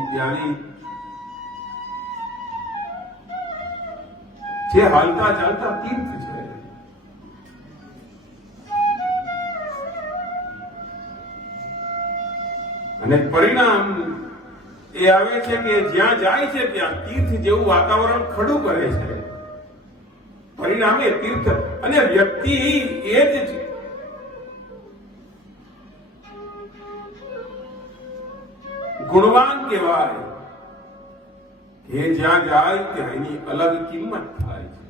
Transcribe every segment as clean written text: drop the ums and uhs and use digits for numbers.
એવી પ્યારી જે હાલતા ચાલતા તીર્થ છે. અને પરિણામ એ આવે છે કે જ્યાં જાય છે ત્યાં તીર્થ જેવું વાતાવરણ ખડું કરે છે. પરિણામે તીર્થ અને વ્યક્તિ એ જ છે. ગુણવાન કહેવાય કે જ્યાં જાય ત્યાં એની અલગ કિંમત થાય છે.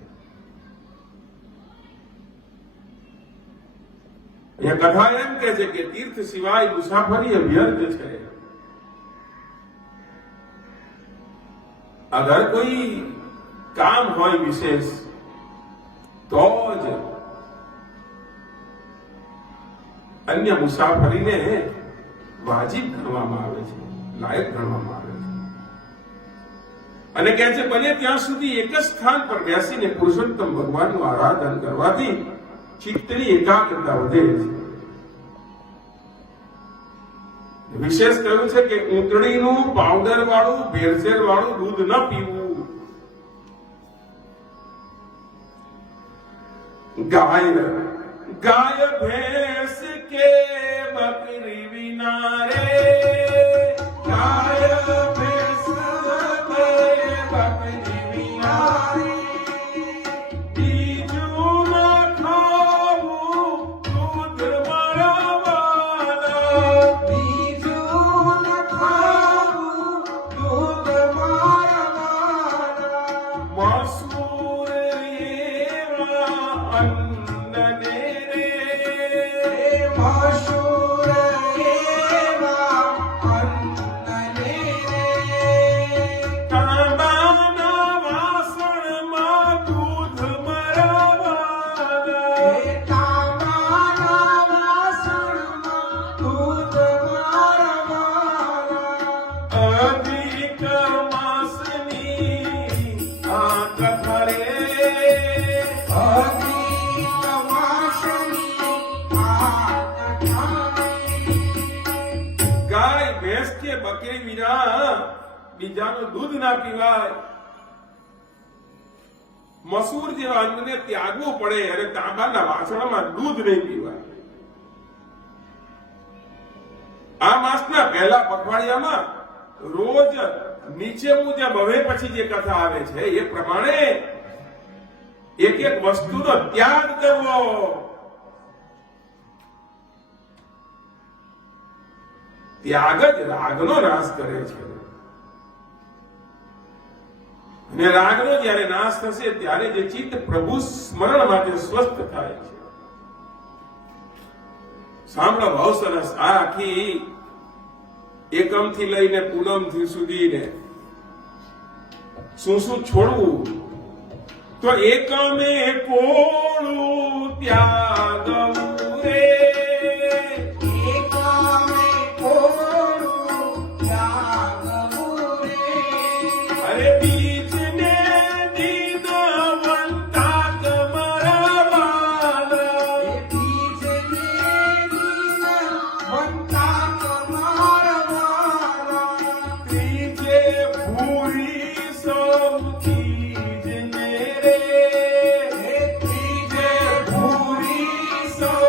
એ કથા એમ કે છે કે તીર્થ સિવાય મુસાફરી વ્યર્થ છે. અગર કોઈ કામ હોય વિશેષ તો જ અન્ય મુસાફરીને વાજિબ ગણવામાં આવે છે, લાયક ગણવામાં આવે છે. અને કહે છે બને ત્યાં સુધી એક જ સ્થાન પર બેસીને પુરુષોત્તમ ભગવાનનું આરાધન કરવાથી ચિત્તની એકાગ્રતા વધે છે. વિશેષ કહ્યું છે કે ઊંટણીનું પાવડર વાળું ભેળસેળ વાળું દૂધ ન પીવું. ગાય ગાય ભેંસ કે બકરી વિના રે, ગાય ભેંસ કે બકરી વિના બીજું ન ખાવું દૂધ મારા વાલા, બીજું ન ખાવું દૂધ મારા વાલા. મસૂર એવા અન્નને રે, મસૂર એવા અન્નને રે, તાંબાના વાસણમાં દૂધ મારા વાલા, તાંબાના વાસણમાં દૂધ મારા વાલા. અધિક માસની આ કથા રે, અધિક માસની આ કથા રે. ગાય ભેંસ કે બકરી વિના બીજાનું દૂધ ના પીવાય. મસૂર જેવા અન્નને ત્યાગવું પડે અને તાંબાના વાસણમાં દૂધ નહીં પીવાય. આ માસના પહેલા પખવાડિયામાં રોજ નીચે મુજબ હવે પછી જે કથા આવે છે એ પ્રમાણે એક એક વસ્તુનો ત્યાગ કરવો. ત્યાગ જ રાગનો નાશ કરે છે. અને રાગનો જ્યારે નાશ થશે ત્યારે જે ચિત્ત પ્રભુ સ્મરણ માટે સ્વસ્થ થાય છે. સાંભળો બહુ સરસ. આ આખી એકમ થી લઈને પૂનમ થી સુધીને શું શું છોડવું, તો એકમે કોળું ત્યાગવું રે, એકમે કોળું ત્યાગવું રે. અરે બીજને દીનવંતા તમારા વાલા, બીજને દીનવંતા તમારા વાલા. ત્રીજે ભૂરી સૌથી જ ને રે, ત્રીજે ભૂરી સૌ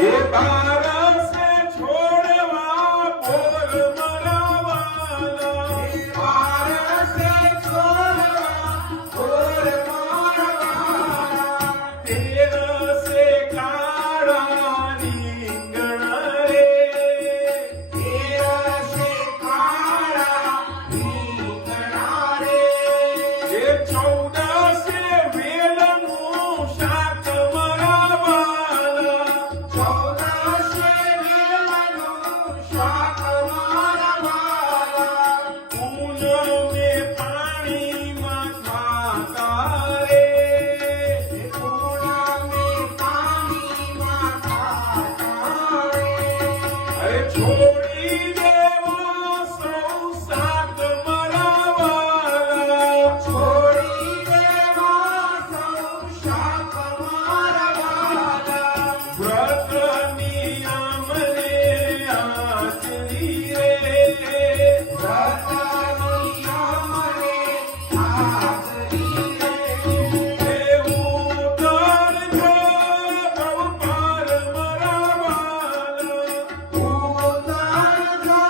ये बारह से छोड़वा बोल मरावाला, बारह से छोड़वा बोल मरावाला, तेरह से काढ़ा રીંગણા રે, तेरह से काढ़ा રીંગણા રે, ये चौदह से વેલનું શાક મરાવાલા, चौदह से વેલનું શાક મરાવાલા, પૂનમે પાણીમાં ખાતા રે, પૂનમે પાણીમાં ખાતા રે, અરે છોડી દેવા સૌ શાક મરાવાલા, છોડી દેવા સૌ શાક મરાવાલા, વ્રતની આમને આચરી રે, વ્રતની અમને હાજરી રે, એવું કરજો ભવપાર મરાવાલા, ઉતારજો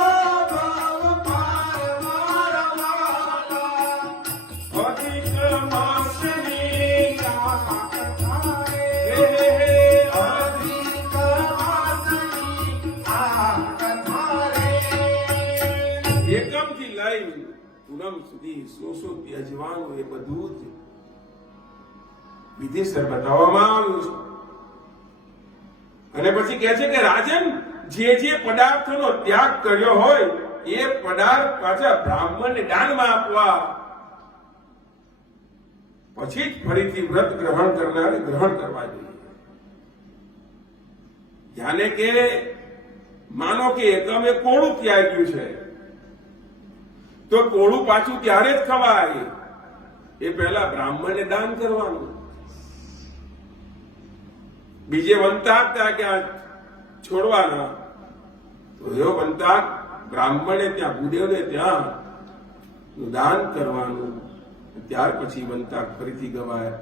ભવ પાર મરાવાલા, અધિક માસની આ કથા રે, હે અધિક માસની આ કથા રે, એકમથી લઈ પૂનમ સુધી શું ત્યજવાનું એ બધું જ વિધિસર બતાવવામાં આવ્યું છે. અને પછી કહે છે કે રાજન, જે પદાર્થોનો ત્યાગ કર્યો હોય એ પદાર્થ પાછા બ્રાહ્મણને દાનમાં આપવા, પછી જ ફરીથી વ્રત ગ્રહણ કરનારે ગ્રહણ કરવા જોઈએ. જાણે કે માનો કે એકમે કોળું ત્યાગ્યું છે તો કોળું પાછું ત્યારે જ ખવાય, એ પહેલા બ્રાહ્મણને દાન કરવાનું. બીજે વંતાક ત્યાં છોડવાના, તો એવો વંતાક બ્રાહ્મણે ત્યાં ભૂદેવને ત્યાં દાન કરવાનું, ત્યાર પછી વંતાક ફરીથી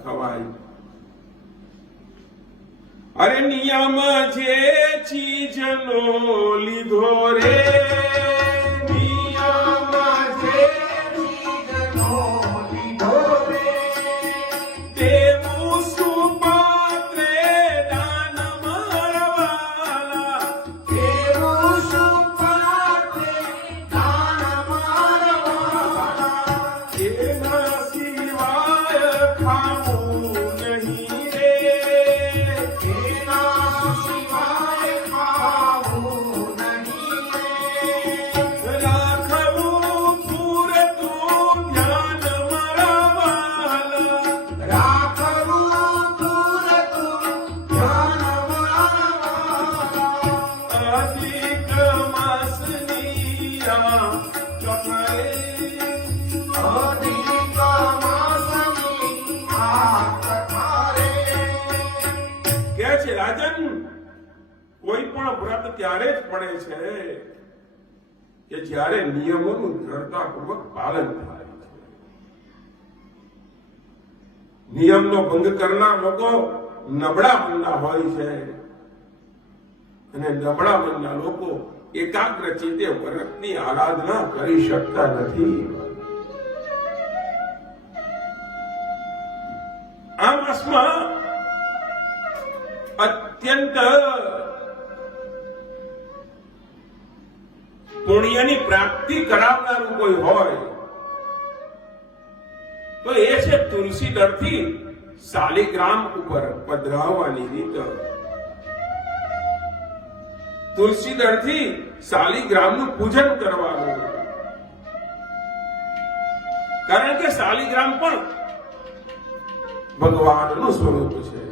ખવાય. અરે નિયમ જે ચીજનો લીધો રે, નિયમ જે ચીજનો લીધો રે, તેવું સુપાત્રે દાન મારવાલા, તેવું સુપાત્રે દાન મારવાલા, એના સિવાય ખાવું નહીં રે, એના સિવાય ખાવું નહીં રે, રાખવું પૂરતું ધ્યાન મારવાલા, રાખવું પૂરતું ધ્યાન મારવાલા, અધિક માસની આ ચોથાએ અધિક માસની આ કથા રે, કહે છે રાજન, કોઈ પણ વ્રત ત્યારે જ પડે છે કે જ્યારે નિયમોનું દ્રઢતાપૂર્વક પાલન થાય છે. નિયમનો ભંગ કરનાર લોકો નબળા મનના હોય છે, અને નબળા મનના લોકો એકાગ્ર ચિત્તે વ્રતની આરાધના કરી શકતા નથી. આ માસમાં અત્યંત પુણ્યની પ્રાપ્તિ કરાવનારું કોઈ હોય તો એ છે તુલસી દળથી શાલિગ્રામ ઉપર પધરાવવાની રીત. તુલસી દળથી શાલિગ્રામનું પૂજન કરવાનું, કારણ કે શાલિગ્રામ પણ ભગવાનનું સ્વરૂપ છે.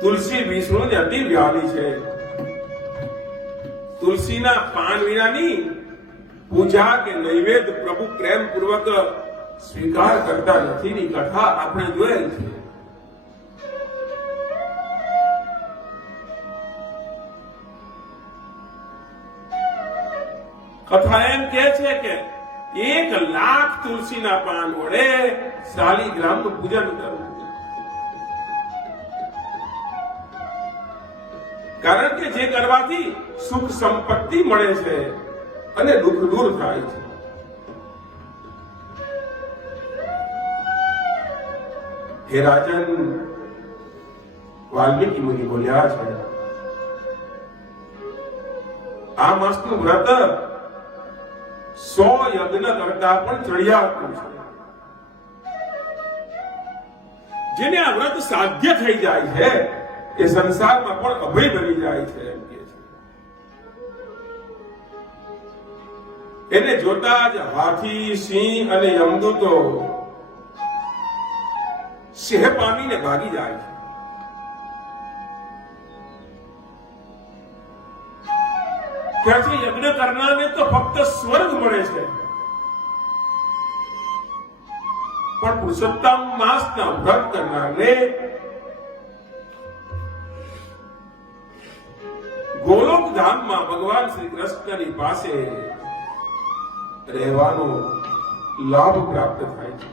તુલસી વિષ્ણુની અતિ વ્યાલી છે. તુલસીના પાન વિનાની પૂજા કે નૈવેદ્ય પ્રભુ પ્રેમ પૂર્વક સ્વીકાર કરતા નથી ની કથા આપણે જોયેલ છે. કથા એમ કે છે કે 1,00,000 તુલસીના પાન વડે શાલિગ્રામનું પૂજન કરવું. કારણ કે જે કરવાથી સુખ સંપત્તિ મળે છે અને દુઃખ દૂર થાય છે. હે રાજન, વાલ્મીકી મુનિ બોલ્યા છે, આ માસનું વ્રત 100 યજ્ઞ કરતા પણ ચડિયાતું છે. જેને આ વ્રત સાધ્ય થઈ જાય છે એ સંસારમાં પણ અભય બની જાય છે એમ કે છે. એને જોતા જ હાથી, સિંહ અને યમદૂતો સિંહ પામીને ભાગી જાય છે. ત્યાંથી યજ્ઞ કરનારને તો ફક્ત સ્વર્ગ મળે છે, પણ પુરુષોત્તમ માસના વ્રત કરનારને ગોલોક ધામમાં ભગવાન શ્રી કૃષ્ણની પાસે રહેવાનો લાભ પ્રાપ્ત થાય છે.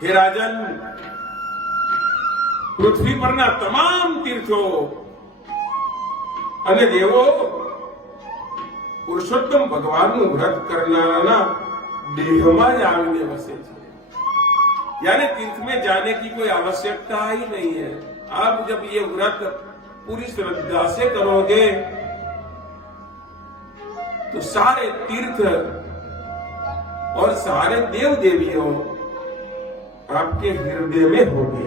હે રાજન, પૃથ્વી પરના તમામ તીર્થો અને દેવો પુરુષોત્તમ ભગવાનનું વ્રત કરનારાના देह में आने वसे यानी तीर्थ में जाने की कोई आवश्यकता ही नहीं है. आप जब ये व्रत पूरी श्रद्धा से करोगे तो सारे तीर्थ और सारे देव देवियों आपके हृदय में होंगे.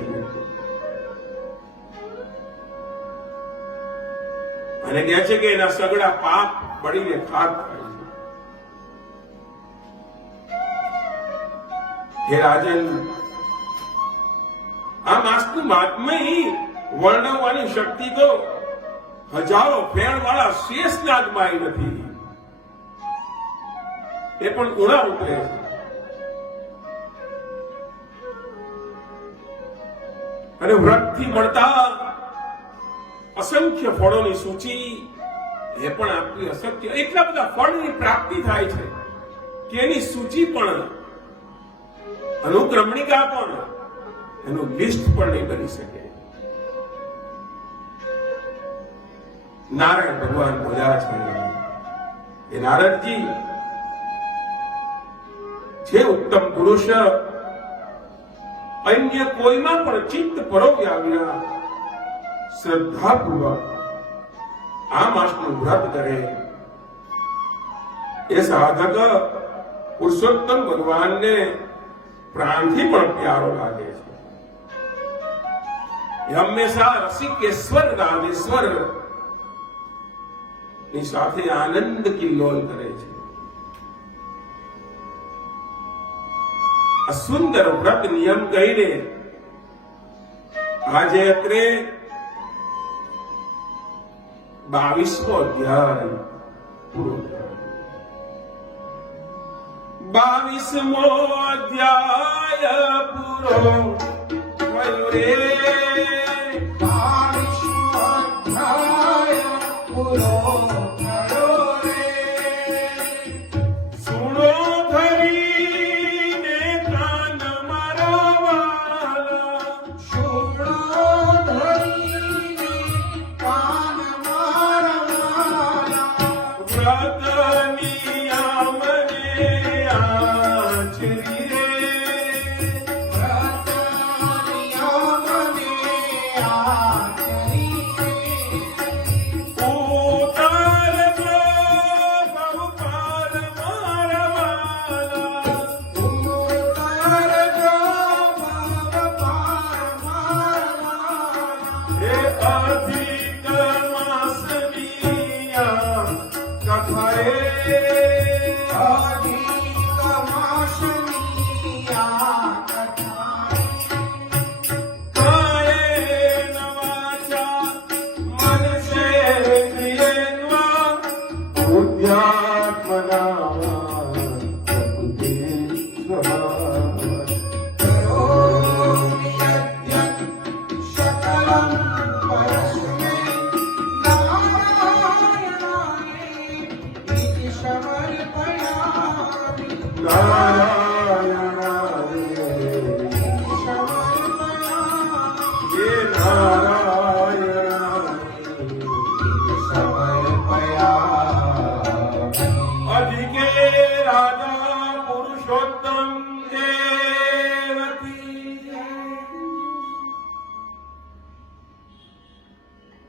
અને કહે છે કે એના સગડા પાપ પડીને ખાક થાય છે. હે રાજન, આ માસનું મહાત્મ્ય ही વર્ણવવાની શક્તિ તો હજારો ફેણ વાળા શેષનાગમાં નથી. એ પણ ઉણા ઉતરે છે. અને વ્રતથી મળતા અસંખ્ય ફળોની સૂચિ એ પણ આપણી અસંખ્ય એટલા બધા ફળની પ્રાપ્તિ થાય છે કે એની સૂચિ પણ અનુક્રમણિકા પણ એનું લિસ્ટ પણ નહીં બની શકે. નારાયણ ભગવાન બોલ્યા છે, એ નારદજી, જે ઉત્તમ પુરુષ અન્ય કોઈમાં પણ ચિત્ત પરોવ્યા વિના શ્રદ્ધાપૂર્વક આ માસનું વ્રત કરે એ સાધક પુરુષોત્તમ ભગવાનને પ્રાણથી પણ પ્યારો લાગે છે. એ હંમેશા રસિકેશ્વર રાધેશ્વર ની સાથે આનંદ કિલ્લોલ કરે છે. આ સુંદર વ્રત નિયમ કહીને આજે અત્રે 22મો અધ્યાય પૂરો થયો. 22મો અધ્યાય પૂરો થયો રે. 22મો અધ્યાય પૂરો થયો રે. સુણો ધરીને કાન મારા વાલા, શુક્લો ધરીને કાન મારવાલા. વ્રત નિયમને આચરી રે. વ્રત નિયમને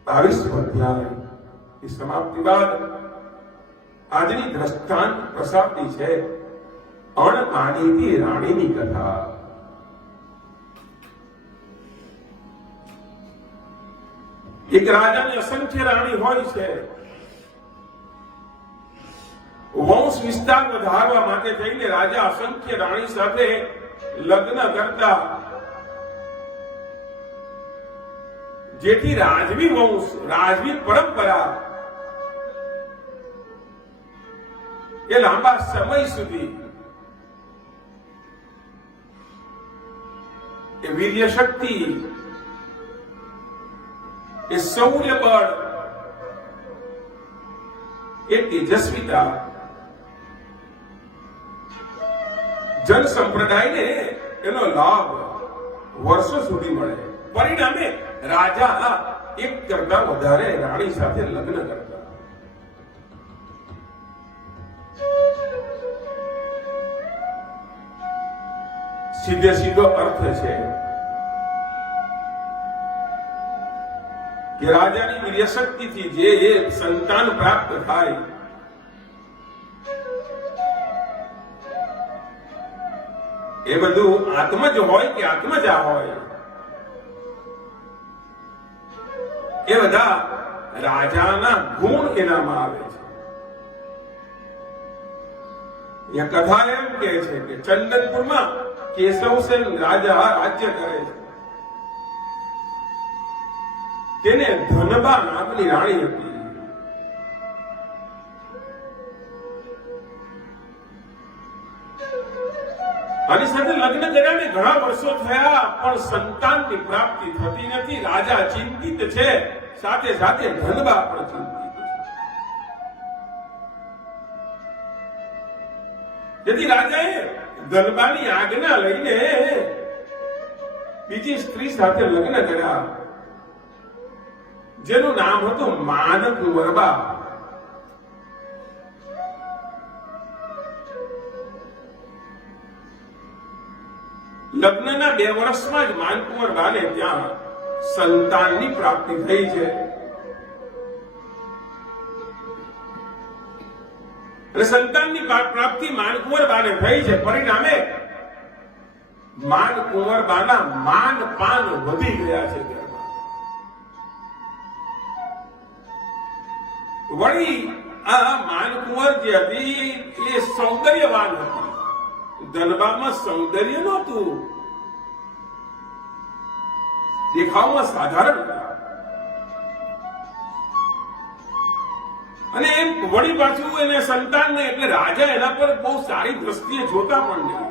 22 અધ્યાય ની સમાપ્તિ બાદ આજની દ્રષ્ટાંત પ્રસાદની છે અણમાનીતી રાણીની કથા. એક રાજાની અસંખ્ય રાણી હોય છે. વંશ વિસ્તાર વધારવા માટે થઈને રાજા અસંખ્ય રાણી સાથે લગ્ન કરતા, જેથી રાજવી વંશ, રાજવી પરંપરા એ લાંબા સમય સુધી એ વીર્ય શક્તિ, એ શૌર્ય બળ, એ તેજસ્વીતા જન સંપ્રદાયને એનો લાભ વર્ષો સુધી મળે. પરિણામે રાજા એક કરતા વધારે રાણી સાથે લગ્ન કરતા. સીધે સીધો અર્થ છે કે રાજાની વીર્યશક્તિથી જે સંતાન પ્રાપ્ત થાય એ બધું આત્મજ હોય કે આત્મજા હોય, એ બધા રાજાના ગુણ એનામાં આવે છે. અહીંયા કથા એમ કે છે કે ચંદનપુરમાં કેશવસેન રાજા રાજ્ય કરે છે. તેને ધનબા નામની રાણી હતી. આની સાથે લગ્ન કર્યાને ઘણા વર્ષો થયા પણ સંતાનની પ્રાપ્તિ થતી નથી. રાજા ચિંતિત છે, સાથે સાથે ધનબા પણ ચિંતિત છે. તેથી રાજાએ ધનબાની આજ્ઞા લઈને બીજી સ્ત્રી સાથે લગ્ન કર્યા, જેનું નામ હતું માનકુંવરબા. લગ્નના 2 વર્ષમાં જ માનકુંવરબાને ત્યાં સંતાનની પ્રાપ્તિ થઈ છે. અને સંતાનની પ્રાપ્તિ માનકુંવરબાને થઈ છે. પરિણામે માનકુંવરબાના માન પાન વધી ગયા છે. વળી આ માનકુંવર જે હતી એ સૌંદર્યવાન હતી. ધનબામાં સૌંદર્ય નહોતું, દેખાવમાં સાધારણ હતા. અને એમ વળી પાછું એને સંતાનને એટલે રાજા એના પર બહુ સારી દ્રષ્ટિએ જોતા પણ નહીં.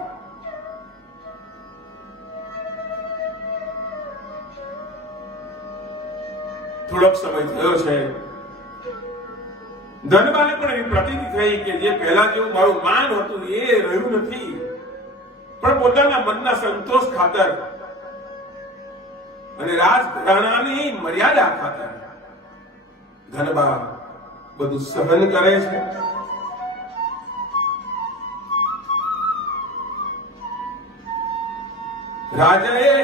થોડોક સમય થયો છે, ધનબાને પણ એવી પ્રતીતિ થઈ કે જે પહેલા જેવું મારું માન હતું એ રહ્યું નથી. પણ પોતાના મનના સંતોષ ખાતર અને રાજઘરાણાની મર્યાદા ખાતર ધનબા બધું સહન કરે છે. રાજાએ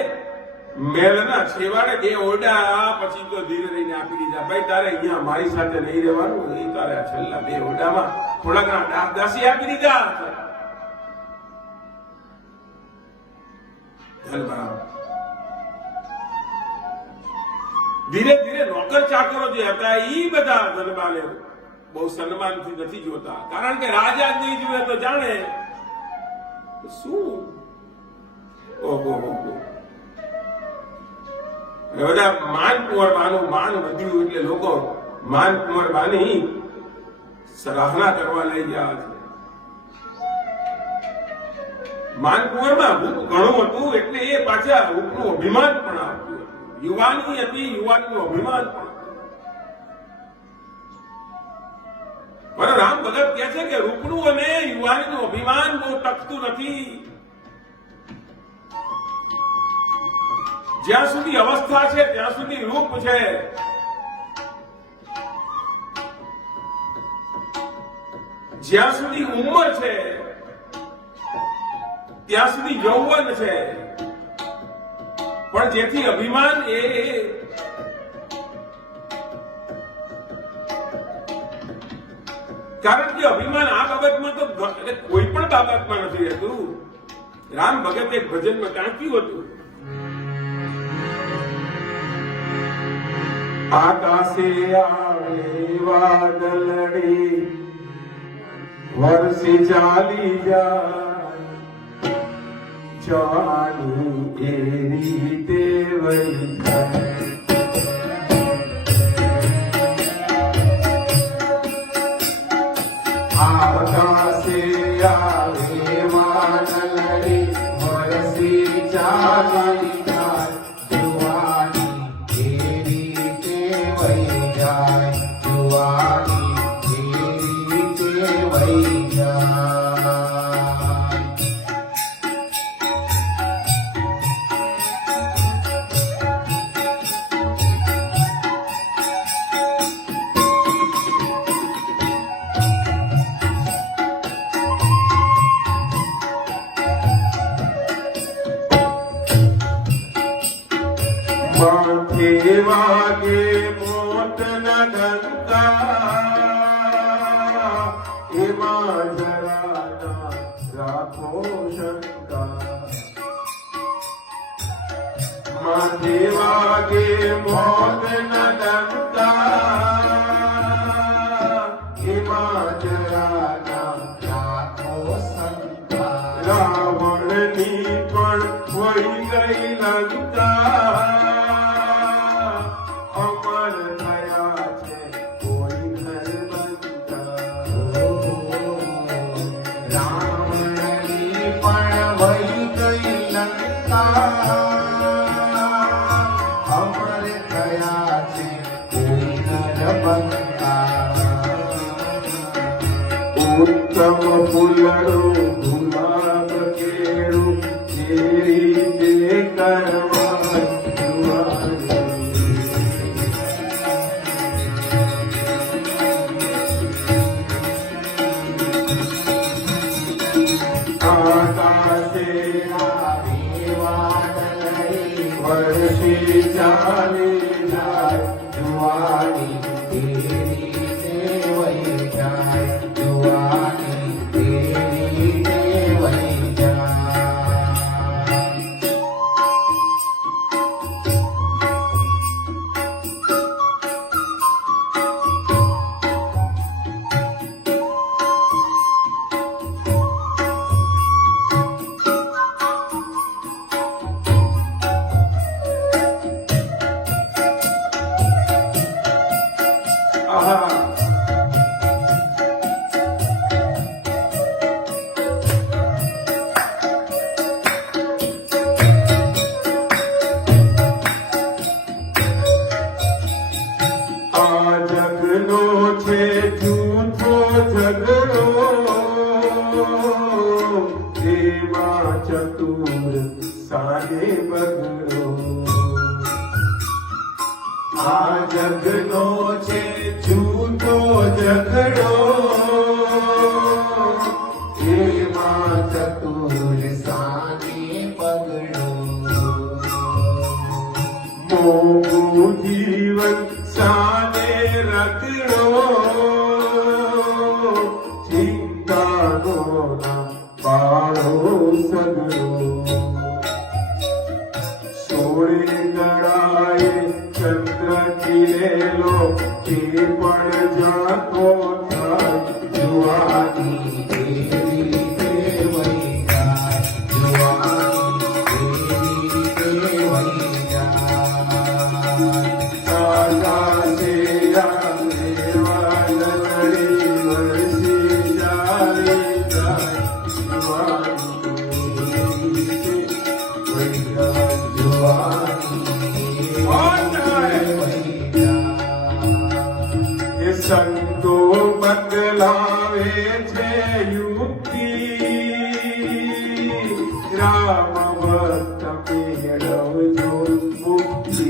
મહેલના છેવાડે 2 ઓરડા પછી તો ધીરે રહીને આપી દીધા. ભાઈ તારે અહીંયા મારી સાથે નહીં રહેવાનું, એ તારે આ છેલ્લા 2 ઓરડામાં થોડા ઘણા દાસદાસી આપી દીધા. ધીરે ધીરે નોકર ચાકરો જે હતા એ બધા ધનબાને બહુ સન્માનથી નથી જોતા. કારણ કે રાજા જ નહીં જુએ તો જાણે શું. ઓહો, બધા માનકુંવરબાનું માન વધ્યું એટલે લોકો માનકુંવરબાની સરાહના કરવા લઈ ગયા છે. માનકુંવરમાં રૂપ ઘણું હતું એટલે એ પાછા રૂપનું અભિમાન પણ આપતું હતું. યુવાની હતી, યુવાનનું અભિમાન પણ. પણ રામ ભગત કહે છે કે રૂપનું અને યુવાનીનું અભિમાન બહુ ટકતું નથી. જ્યાં સુધી અવસ્થા છે ત્યાં સુધી રૂપ છે. જ્યાં સુધી ઉંમર છે ત્યાં સુધી યૌવન છે. પણ જેથી અભિમાન એ કારણ કે અભિમાન આ બાબતમાં તો એટલે કોઈ પણ બાબતમાં નથી રહેતું. રામ ભગત એક ભજનમાં ટાંક્યું હતું, આકાશે આવે વાદળડી વરસી ચાલી જાય, જવાની એ રીતે વહી જાય. આકાશે આવે વાદળડી વરસી ચાલી જાય, જુવાની એ રીતે વહી જાય, જુવાની એ રીતે વહી જાય. માથે વાગે મોતના ડંકા, એમાં જરા ના રાખો શંકા. માથે વાગે મોતના ડંકા, એમાં જરા ના રાખો શંકા. રાવણની પણ વહી ગઈ લંકા, અમર થયા છે કોઈ નરબંકા. રાવણની પણ વહી ગઈ લંકા, અમર થયા છે કોઈ નરબંકા. ઉત્તમ ફૂલડું ગુલાબ કેળું એ રીતે કરવા જુવાની. આકાશે આવે વાદળડી વરસી ચાલી જાય, જુવાની એ રીતે વહી જાય, જુવાની એ રીતે વહી જાય. આહા. આ જગનો છે જૂઠો ઝઘડો, એમાં ચતુર સાને બગડો. આ જગનો છે જૂઠો ઝઘડો, એમાં ચતુર સાને પગડો. મોગું જીવન સાને રગડો, ચિંતાનો ના પાડો સગડો. સોળે ગળાએ ચંદ્ર ખીલેલો, તે પણ જાતો થાય, જુવાની એ રીતે વહી જાય, જુવાની એ રીતે વહી જાય. આકાશે આવે વાદળડી વરસી ચાલી જાય, જુવાની એ રીતે વહી જાય. એ સંતો બદલાવે છે યુક્તિ, રામ ભક્ત મેળવજો મુક્તિ.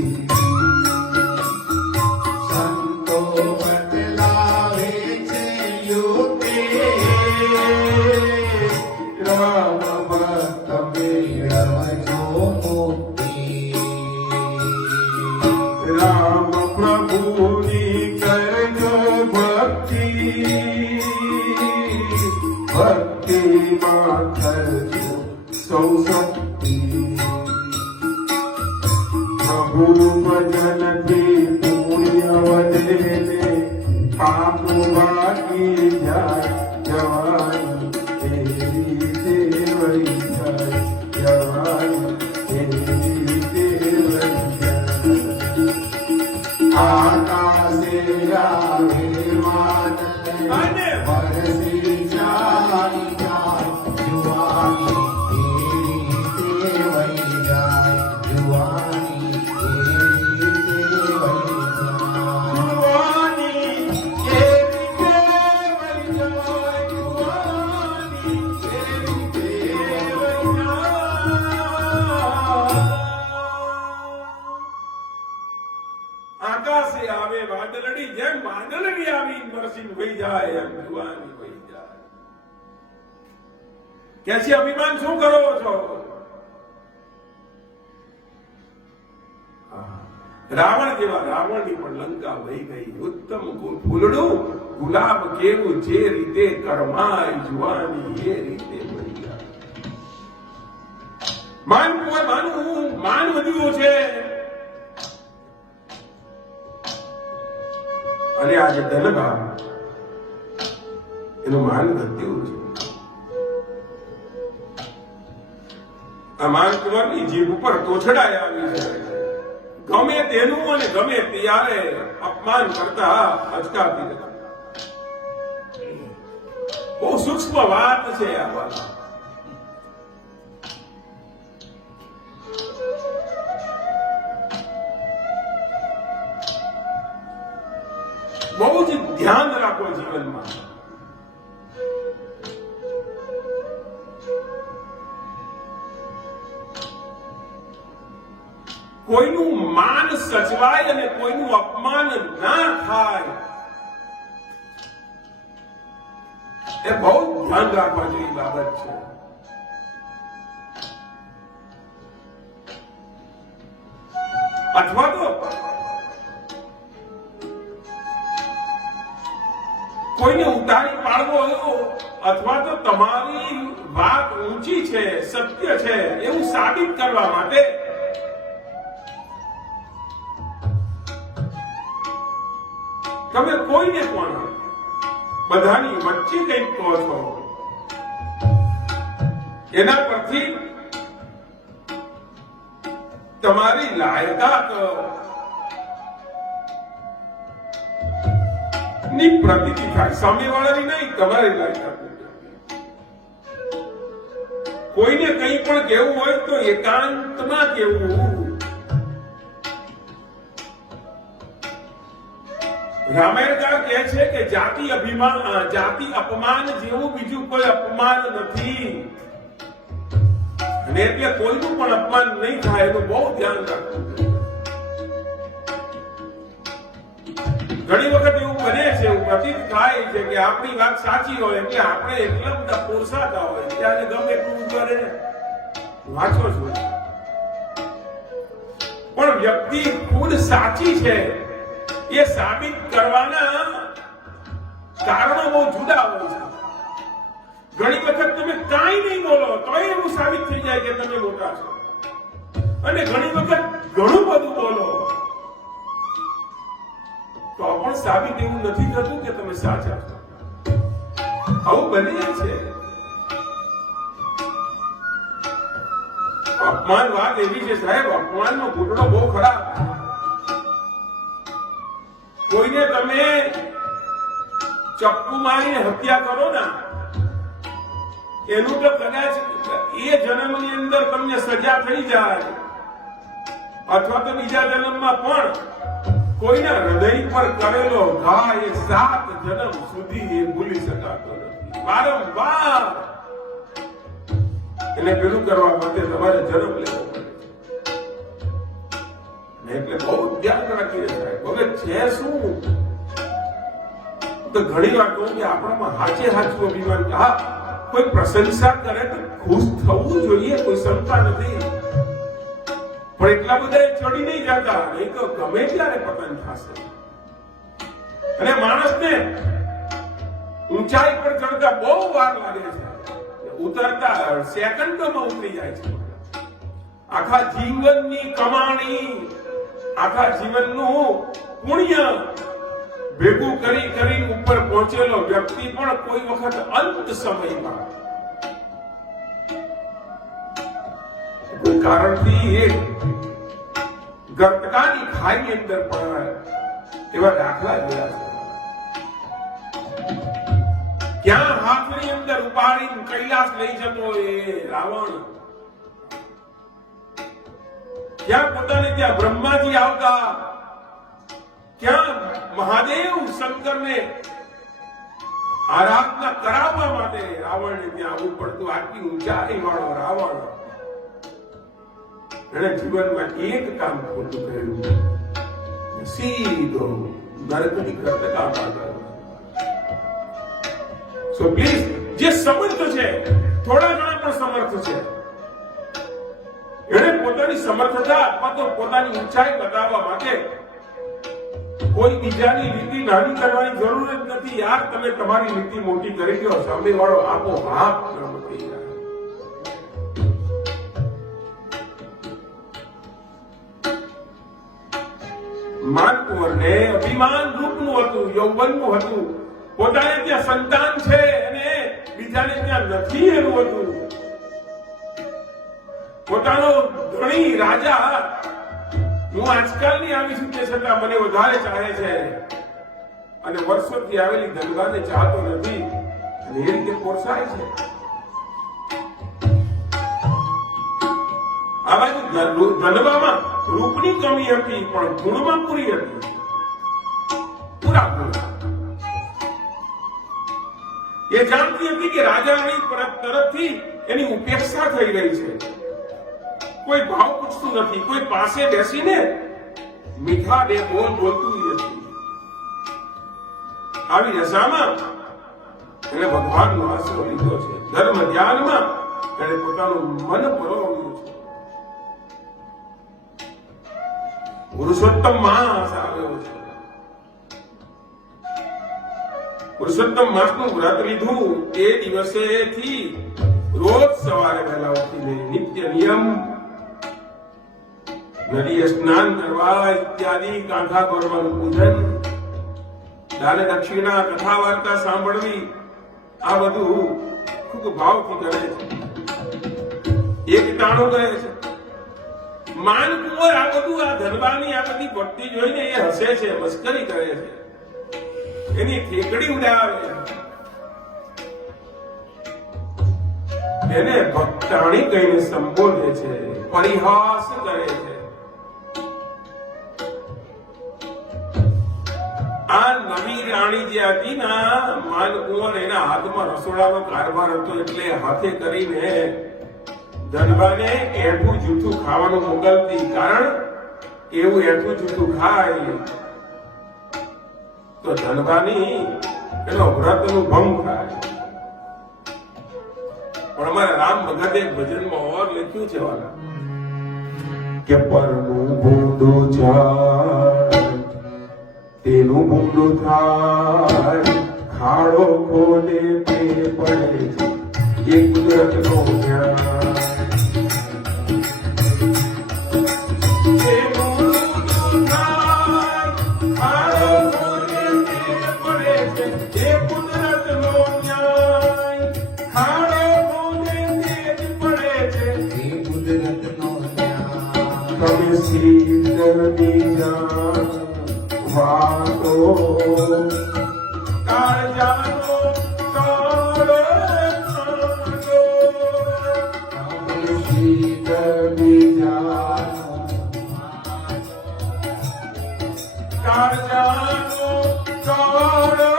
સંતો બદલાવે છે યુક્તિ, રામ ભક્ત મેળવજો મુક્તિ. રામ પ્રભુની કરજો ભક્તિ, માં કરજો સૌ શક્તિ પ્રભુ ભજનથી પુણ્ય વધે ને પાપ બાકી જાય જવાની એવી દેવઈ જાય જવાની એવી દેવઈ જાય આકાશે આવે વાદળ વરસી જાય જુવાની એવી દેવઈ જાય જુવાની એવી દેવઈ આકાશે આવે વાદળડી જેમ વાદળડી આવી વરસીને વહી જાય એમ જુવાની વહી જાય કેસી અભિમાન શું કરો છો રાવણ જેવા રાવણની પણ લંકા વહી ગઈ ઉત્તમ ફૂલડું ગુલાબ કેવું જે રીતે કરમાય જુવાની એ રીતે વહી જાય માન વધ્યું છે અને આજે ધનભા એનું માન ઘટ્યું છે આ માનકુમારની જીભ ઉપર તોછડાઈ આવી છે ગમે તેનું અને ગમે ત્યારે અપમાન કરતા અચકાતી નથી બહુ સૂક્ષ્મ વાત છે આ વાત બહુ જ ધ્યાન રાખો જીવનમાં કોઈનું માન સચવાય અને કોઈનું અપમાન ના થાય એ બહુ ધ્યાન રાખવા જેવી બાબત છે અથવા તો કોઈને ઉતારી પાડવો અથવા તો તમારી વાત ઊંચી છે સત્ય છે એવું સાબિત કરવા માટે તમે કોઈને પણ બધાની વચ્ચે કંઈક કહો છો એના પરથી તમારી લાયકાત ની પ્રતીતિ થાય સામેવાળાની નહીં તમારી લાયકાત કોઈને કંઈ પણ કહેવું હોય તો એકાંતમાં કહેવું રામાયણકાર કહે છે કે જાતિ અપમાન જેવું બીજું કોઈ અપમાન નથી અને એટલે કોઈનું પણ અપમાન નહીં થાય એનું બહુ ધ્યાન રાખવું ઘણી વખત એવું બને છે એવું પ્રતીત થાય છે કે આપણી વાત સાચી હોય એટલે આપણે એટલા બધા પોસાતા હોય ત્યારે ગમે એટલું કરે વાંચો છો પણ વ્યક્તિ ખુદ સાચી છે એ સાબિત કરવાના કારણો બહુ જુદા હોય છે ઘણી વખત તમે કાંઈ નહીં બોલો તો એવું સાબિત થઈ જાય કે તમે મોટા છો અને ઘણી વખત ઘણું બધું બોલો તો પણ સાબિત એવું નથી થતું કે તમે સાચા છો આવું બને છે અપમાન વાત એવી છે સાહેબ અપમાનનો ઘૂંટડો બહુ ખરાબ કોઈને તમે ચપ્પુ મારીને હત્યા કરો ને એનું તો કદાચ એ જન્મની અંદર તમને સજા થઈ જાય અથવા તો બીજા જન્મમાં પણ કોઈના હૃદય પર કરેલો ઘા એ 7 જન્મ સુધી એ ભૂલી શકાતો નથી વારંવાર એને પેલું કરવા માટે તમારે જન્મ લેવો પડે એટલે બહુ ધ્યાન રાખીને સાહેબ હવે છે શું તો ઘણી વાર કહું કે આપણામાં હાચે હાચું અભિમાન હા કોઈ પ્રશંસા કરે તો ખુશ થવું જોઈએ કોઈ શંકા નથી પણ એટલા બધા ચડી નહીં જતા નહીં તો ગમે ત્યારે પતન થશે અને માણસને ઊંચાઈ પર ચડતા બહુ વાર લાગે છે ઉતરતા સેકન્ડોમાં ઉતરી જાય છે. આખા જીવનની કમાણી, આખા જીવનનું પુણ્ય ભેગું કરી ઉપર પહોંચેલો વ્યક્તિ પણ કોઈ વખત અંત સમયમાં કોઈ કારણથી એ ગર્તકાની ખાઈની અંદર પડે એવા દાખલા જોયા છે. ક્યાં હાથની અંદર ઉપાડીને કૈલાસ લઈ જતો એ રાવણ, ક્યાં પોતાને ત્યાં બ્રહ્માજી આવતા, ક્યાં મહાદેવ શંકરને આરાધના કરાવવા માટે રાવણને ત્યાં આવવું પડતું. આટલી ઊંચાઈ વાળો રાવણ એને જીવનમાં એક કામ ખોટું કર્યું, સીધો નરકની ગર્તકામાં ગયો. સો પ્લીઝ, જે સમર્થ છે, થોડા ઘણા પણ સમર્થ છે, એને પોતાની સમર્થતા અથવા તો પોતાની ઊંચાઈ બતાવવા માટે કોઈ બીજાની નીતિ નાની કરવાની જરૂર જ નથી. યાર, તમે તમારી નીતિ મોટી કરી દો, સામે વાળો આપોઆપ નર્મ થઈ જાય. માનકુંવરને અભિમાન રૂપનું હતું, યૌવનનું હતું, પોતાને ત્યાં સંતાન છે અને બીજાને ત્યાં નથી એનું હતું. પોતાનો ધણી રાજા હું આજકાલની આવી છું તે છતાં મને વધારે ચાહે છે અને વર્ષોથી આવેલી ધનવાને ચાહતો નથી અને એ રીતે પોસાય છે. આ બાજુ ધનવામાં રૂપની કમી હતી પણ ગુણમાં પૂરી હતી, પૂરા પૂરા. એ જાણતી હતી કે રાજાની તરફથી એની ઉપેક્ષા થઈ રહી છે, કોઈ ભાવ પૂછતું નથી, કોઈ પાસે બેસીને મીઠા બે બોલ બોલતું નથી. આવી દશામાં એને ભગવાનનો આશરો લીધો છે, ધર્મ ધ્યાનમાં એને પોતાનું મન પરોવ્યું છે. પુરુષોત્તમ માસ આવ્યો છે. પુરુષોત્તમ માસનું વ્રત લીધું એ દિવસેથી રોજ સવારે વહેલા ઉઠીને નિત્ય નિયમ નદીએ સ્નાન કરવા ઇત્યાદિ, કાંઠા ભરવાનું પૂજન, દાન દક્ષિણા, કથા વાર્તા સાંભળવી, આ બધું ખૂબ ભાવથી કરે છે, એક ટાણું કરે છે. માનકુંવર આ બધું, આ ધનવાની આ બધી ભક્તિ જોઈને એ હસે છે, મસ્કરી કરે છે, એની ઠેકડી ઉડાવે છે, એને ભક્તાણી કહીને સંબોધે છે, પરિહાસ કરે છે. આ નવી રાણી જે હતી ને માનકુંવર, એના હાથમાં રસોડાનો કારભાર હતો એટલે હાથે કરીને ધનવાને એઠું જૂઠું ખાવાનું મોકલતી. કારણ એવું એઠું જૂઠું ખાય તો ધનવાની એનો વ્રતનું ભંગ થાય. પણ અમારા રામ ભગતે ભજનમાં ઓર લખ્યું છે વાલા કે પરનું ભૂંડું જાય તેનું ભૂંડું થાય, ખાડો ખોલે તે પડે છે, એ કુદરતનો ન્યાય. વાતો કાળજાનો કાળો શીત બીજા કાળજાનો કાળો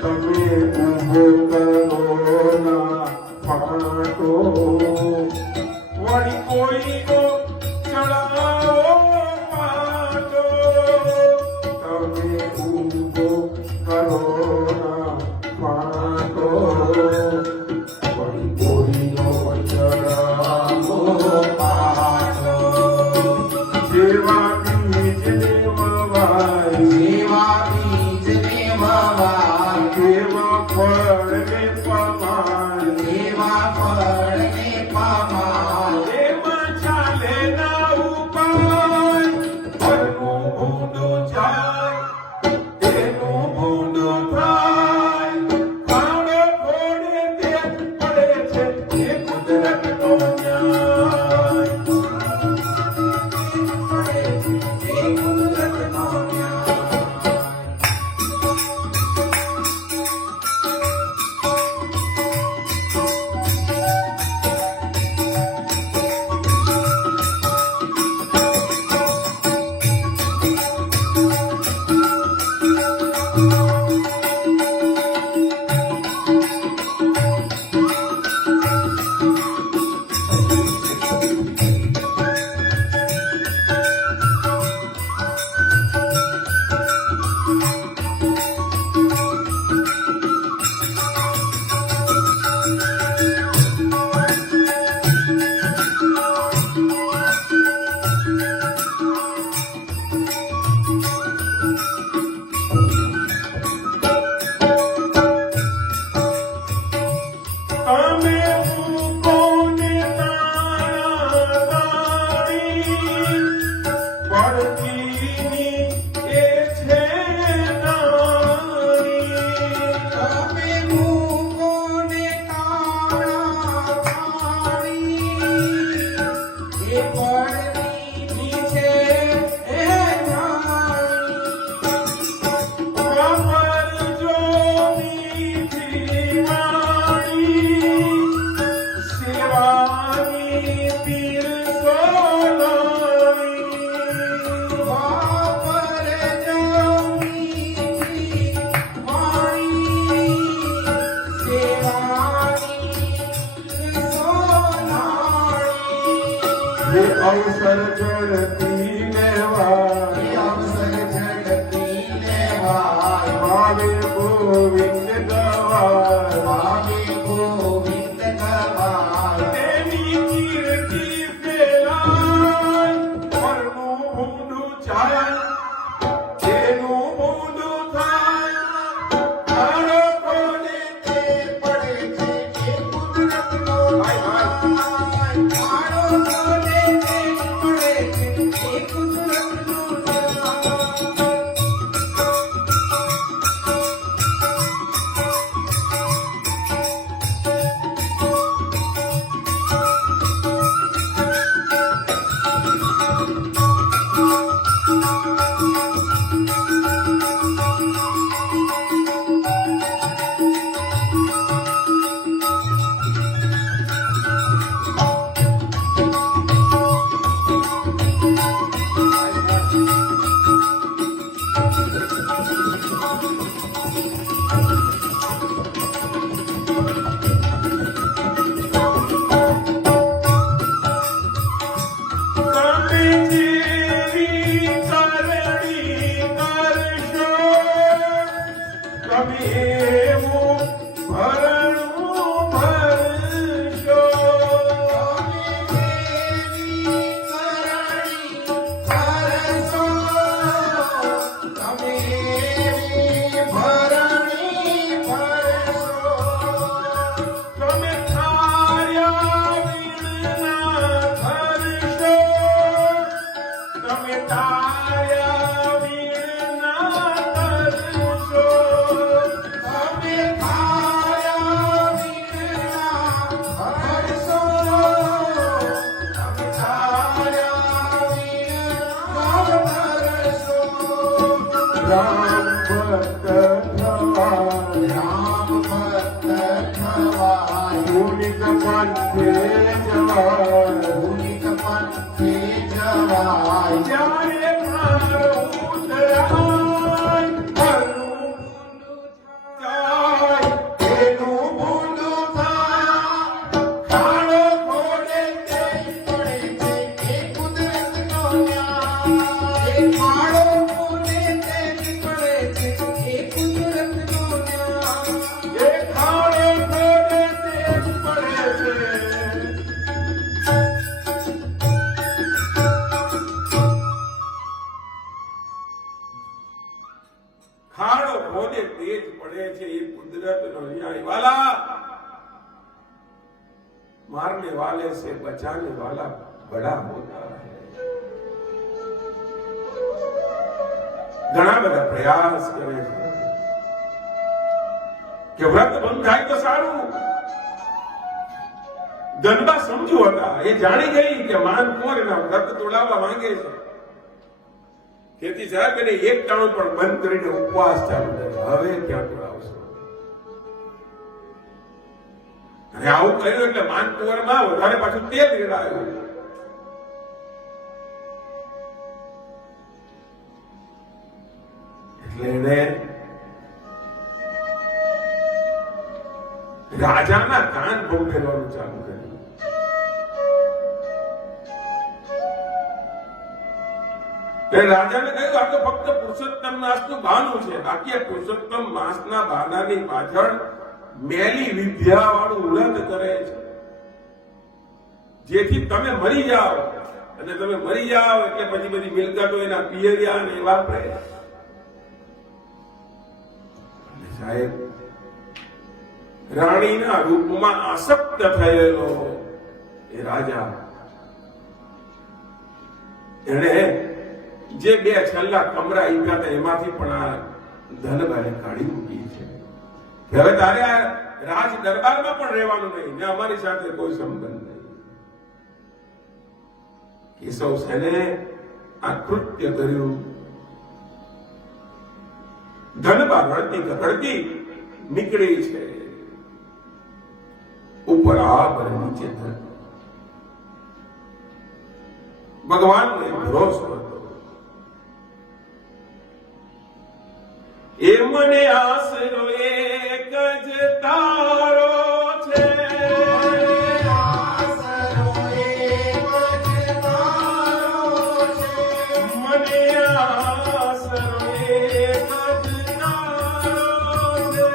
તમે ઉભો કરો ના ફાટો વળી કોઈનો ચડાવો પાટો, તમે ઉભો કરો ના ફાટો વળી કોઈનો ચડાવો પાટો. જેવા બીજને વવાય, જેવા બીજને વવાય, તેવા ફળ માય એમાં ચાલે ના ઉપાય ઘરનું ભૂંડું જાય તેનું ભૂંડું થાય ખાડો ખોડે તે પડે છે એ કુદરતનો ન્યાય એ કુદરતનો ન્યાય તમે મૂકોને તાળી પડતીની એ છે નાળી તમે મૂકોને તાળા તાળી એ પડતી છે એ જાણી વાપરજો મીઠી વાણી સેવાની પીરસો લાવી વાપર જમીથી વાણી સેવાની સોનાળી જે અવસર ઝડપી લેવાય અવસર ઝડપી લેવાય ભાવે ગોવિંદ ગવાય ભાવે ગોવિંદ ગવાય તેની કીર્તિ ફેલાય ઘરનું ભૂંડું જાય તેનું ભૂંડું થાય ખાડો ખોડે તે પડે છે એ કુદરતનો ન્યાય. કાળો બોલે તે પડે છે એ કુદરતનો ન્યાય. તમે જેવી કરણી કરશો તમે એવું ભરણું ભરશો તમે થાળ્યા વીણના ધરશો તમે તાળ્યા વીણના ધરશો તમે થાળ્યા વીણના હરશો. તમે થાળ્યા વીણના હરશો. રામ ભક્ત થવાય રામ ભક્ત થવાય. ગુણિક પંથે જવાય ભૂમિક પંથે જવાય. જ્યારે મારો ઉતરાય ઘરનું જાય તેનું ભૂંડું થાય ખાડો ખોડે તે પડે છે એ કુદરતનો ન્યાય. એ કાળો બોલે તે પડે છે એ કુદરતનો ન્યાય. એ ખાડો ખોડે તે પડે છે से बचाने वाला बड़ा होता है। ઘણા બધા પ્રયાસ કરે છે કે વ્રત બંધ થાય તો સારું. ધનબા સમજુ હતા, એ જાણી ગઈ કે માનકોર એના વ્રત તોડાવવા માંગે છે. તેથી સાહેબ એને એક ટાણું પણ બંધ કરીને ઉપવાસ ચાલુ કર્યો. હવે ક્યાં તોડાવશો? અને આવું કર્યું એટલે માનકુંવરમાં વધારે પાછું તેલ રેડાયું. એટલે એને રાજાના કાન ભંભેરવાનું ચાલુ કર્યું. રાજાને કહ્યું આ તો ફક્ત પુરુષોત્તમ માસનું બહાનું છે, બાકી આ પુરુષોત્તમ માસના બહાનાની પાછળ મેલી વિદ્યા વાળું વ્રત કરે છે, જેથી તમે મરી જાઓ. અને તમે મરી જાઓ એટલે પછી બધી મિલકતો એના પિયરિયા ને વાપરે. સાહેબ રાણીના રૂપમાં આસક્ત થયેલો એ રાજા એને જે બે છેલ્લા કમરા આપ્યા હતા એમાંથી પણ આ ધનબાને કાઢી મૂકી છે. હવે તારે આ રાજ દરબારમાં પણ રહેવાનું નહીં ને અમારી સાથે કોઈ સંબંધ નહીં. કેશવ સેને આ કૃત્ય કર્યું. ધનબા રડતી કકડતી નીકળી છે. ઉપર આપ અને નીચે ધન. ભગવાનને ભરોસો હતો. એ મને આશરો એક જ તારો છે, આસરો એક જ તારો છે, મને આશરો એક જ તારો છે.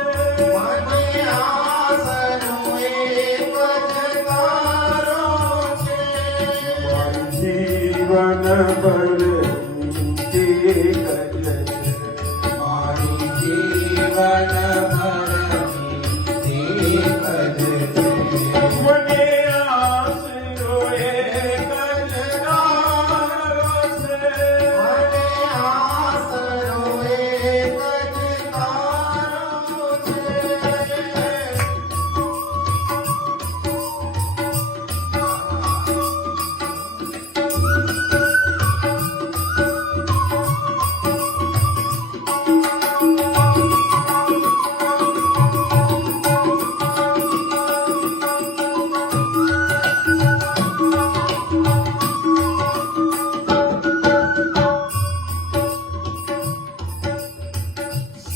મને આસરો એક જ તારો છે. જીવન ભર તે કરે મારી જીવન ભરની તે કરજે. મને આશરો એક જ તારો છે. મને આસરો એક જ તારો છે.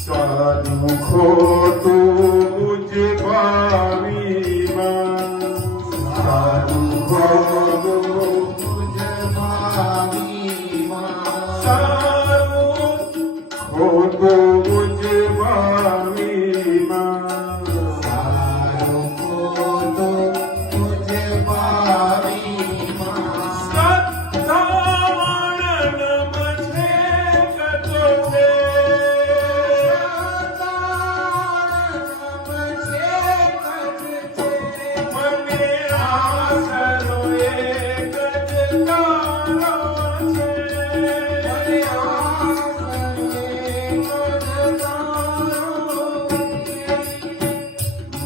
સારું ખોટું મુજ ભાવીમાં, સારું ખોટું તુજ ભાવીમાં, સારું ખોટું મુજ ભાવીમાં. સારું ખોટું તુજ ભાવીમાં. સત્તાવણ નમ છે કતો છે, મને આશરો એક જ તારો છે.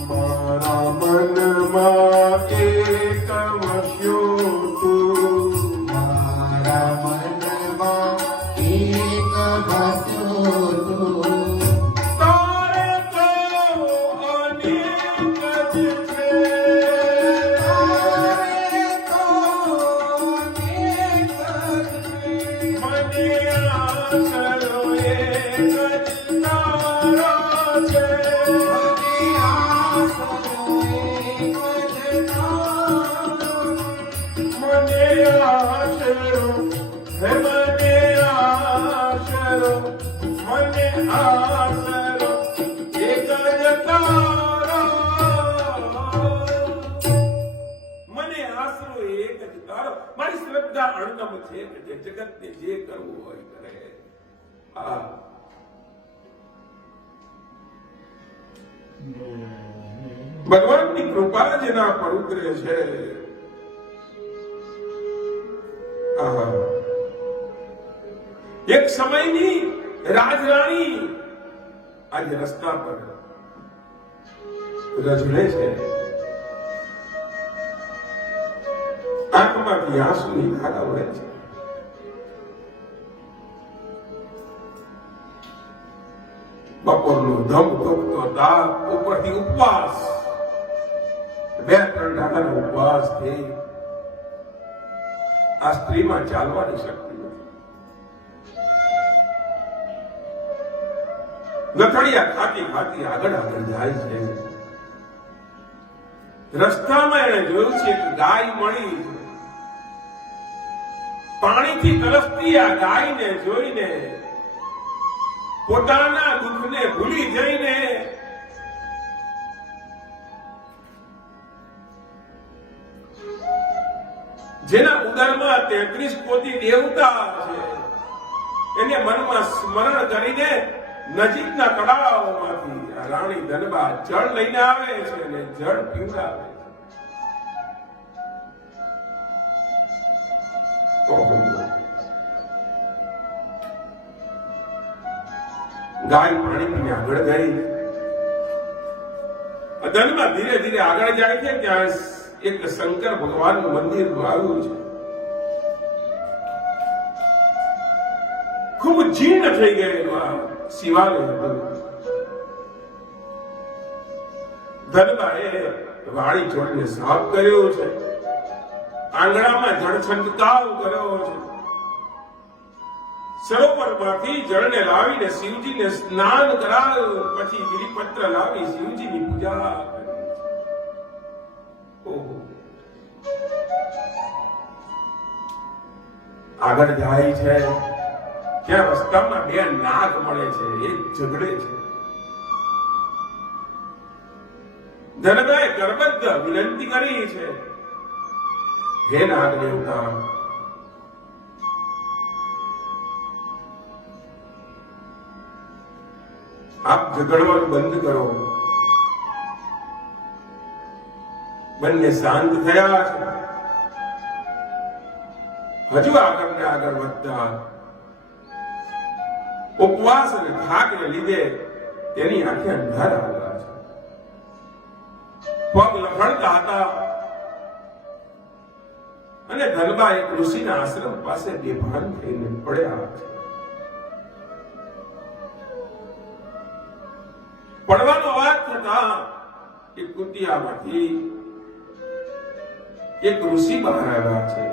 મારા મનમાં એક વસ્યો તું, મારા મનમાં એક ભાસ્યો તું. તારે તો અનેક જ છે. તારે તો અનેક છે. મને આશરો એક જ તારો છે. મને આશરો એક જ તારો છે. મને આશરો, હે મને આશરો, મને આશરો એક જ તારો. મને આશરો એક જ તારો. મારી શ્રદ્ધા અણનમ છે કે જે જગતને જે કરવું હોય કરે. આ ભગવાનની કૃપા જેના પર ઉતરે છે આહા. એક સમયની રાજરાણી આજે રસ્તા પર રજળે છે. આંખમાંથી આંસુની ધારા વહે છે. બપોરનો ધમધમતો તાપ, ઉપરથી ઉપવાસ, 2-3 દાડાનો ઉપવાસ થઈ. આ સ્ત્રીમાં ચાલવાની શક્તિ નથી. ગથડિયા ખાતી ખાતી આગળ જાય છે. રસ્તામાં એને જોયું છે કે ગાય મળી. પાણીથી તરસતી આ ગાયને જોઈને પોતાના દુઃખને ભૂલી જઈને જેના ઉદરમાં 33 કોટી દેવતા છે એને મનમાં સ્મરણ કરીને નજીકના તળાવમાંથી રાણી ધનબા જળ લઈને આવે છે અને જળ પીવડાવે છે. ગાય પાણી પીને આગળ ગઈ. ધનબા ધીરે ધીરે આગળ જાય છે. ત્યાં એક શંકર ભગવાનનું મંદિર આવ્યું છે. ખૂબ જીર્ણ થઈ ગયેલું આ શિવાલય હતું. ધનબાએ વાળી છોડીને સાફ કર્યો છે. આંગણામાં જળ છંટકાવ કર્યો છે. સરોવરમાંથી જળને લાવીને શિવજીને સ્નાન કરાવ્યું. પછી બિલીપત્ર લાવી શિવજીની પૂજા કરી. આગળ જાય છે ત્યાં રસ્તામાં 2 નાગ મળે છે. એક ઝઘડે છે. ધનબાએ કરબદ્ધ વિનંતી કરી છે, હે નાગ દેવતા, આપ ઝઘડવાનું બંધ કરો. બંને શાંત થયા છે. હજુ આગળ ને આગળ વધતા ઉપવાસ અને થાકને લીધે તેની આંખે અંધારા આવ્યા છે. પગ લખડતા હતા અને ધનબા એક ઋષિના આશ્રમ પાસે બેભાન થઈને પડ્યા છે. પડવાનો અવાજ થતા એક કુટિયામાંથી એક ઋષિ બહાર આવ્યા છે.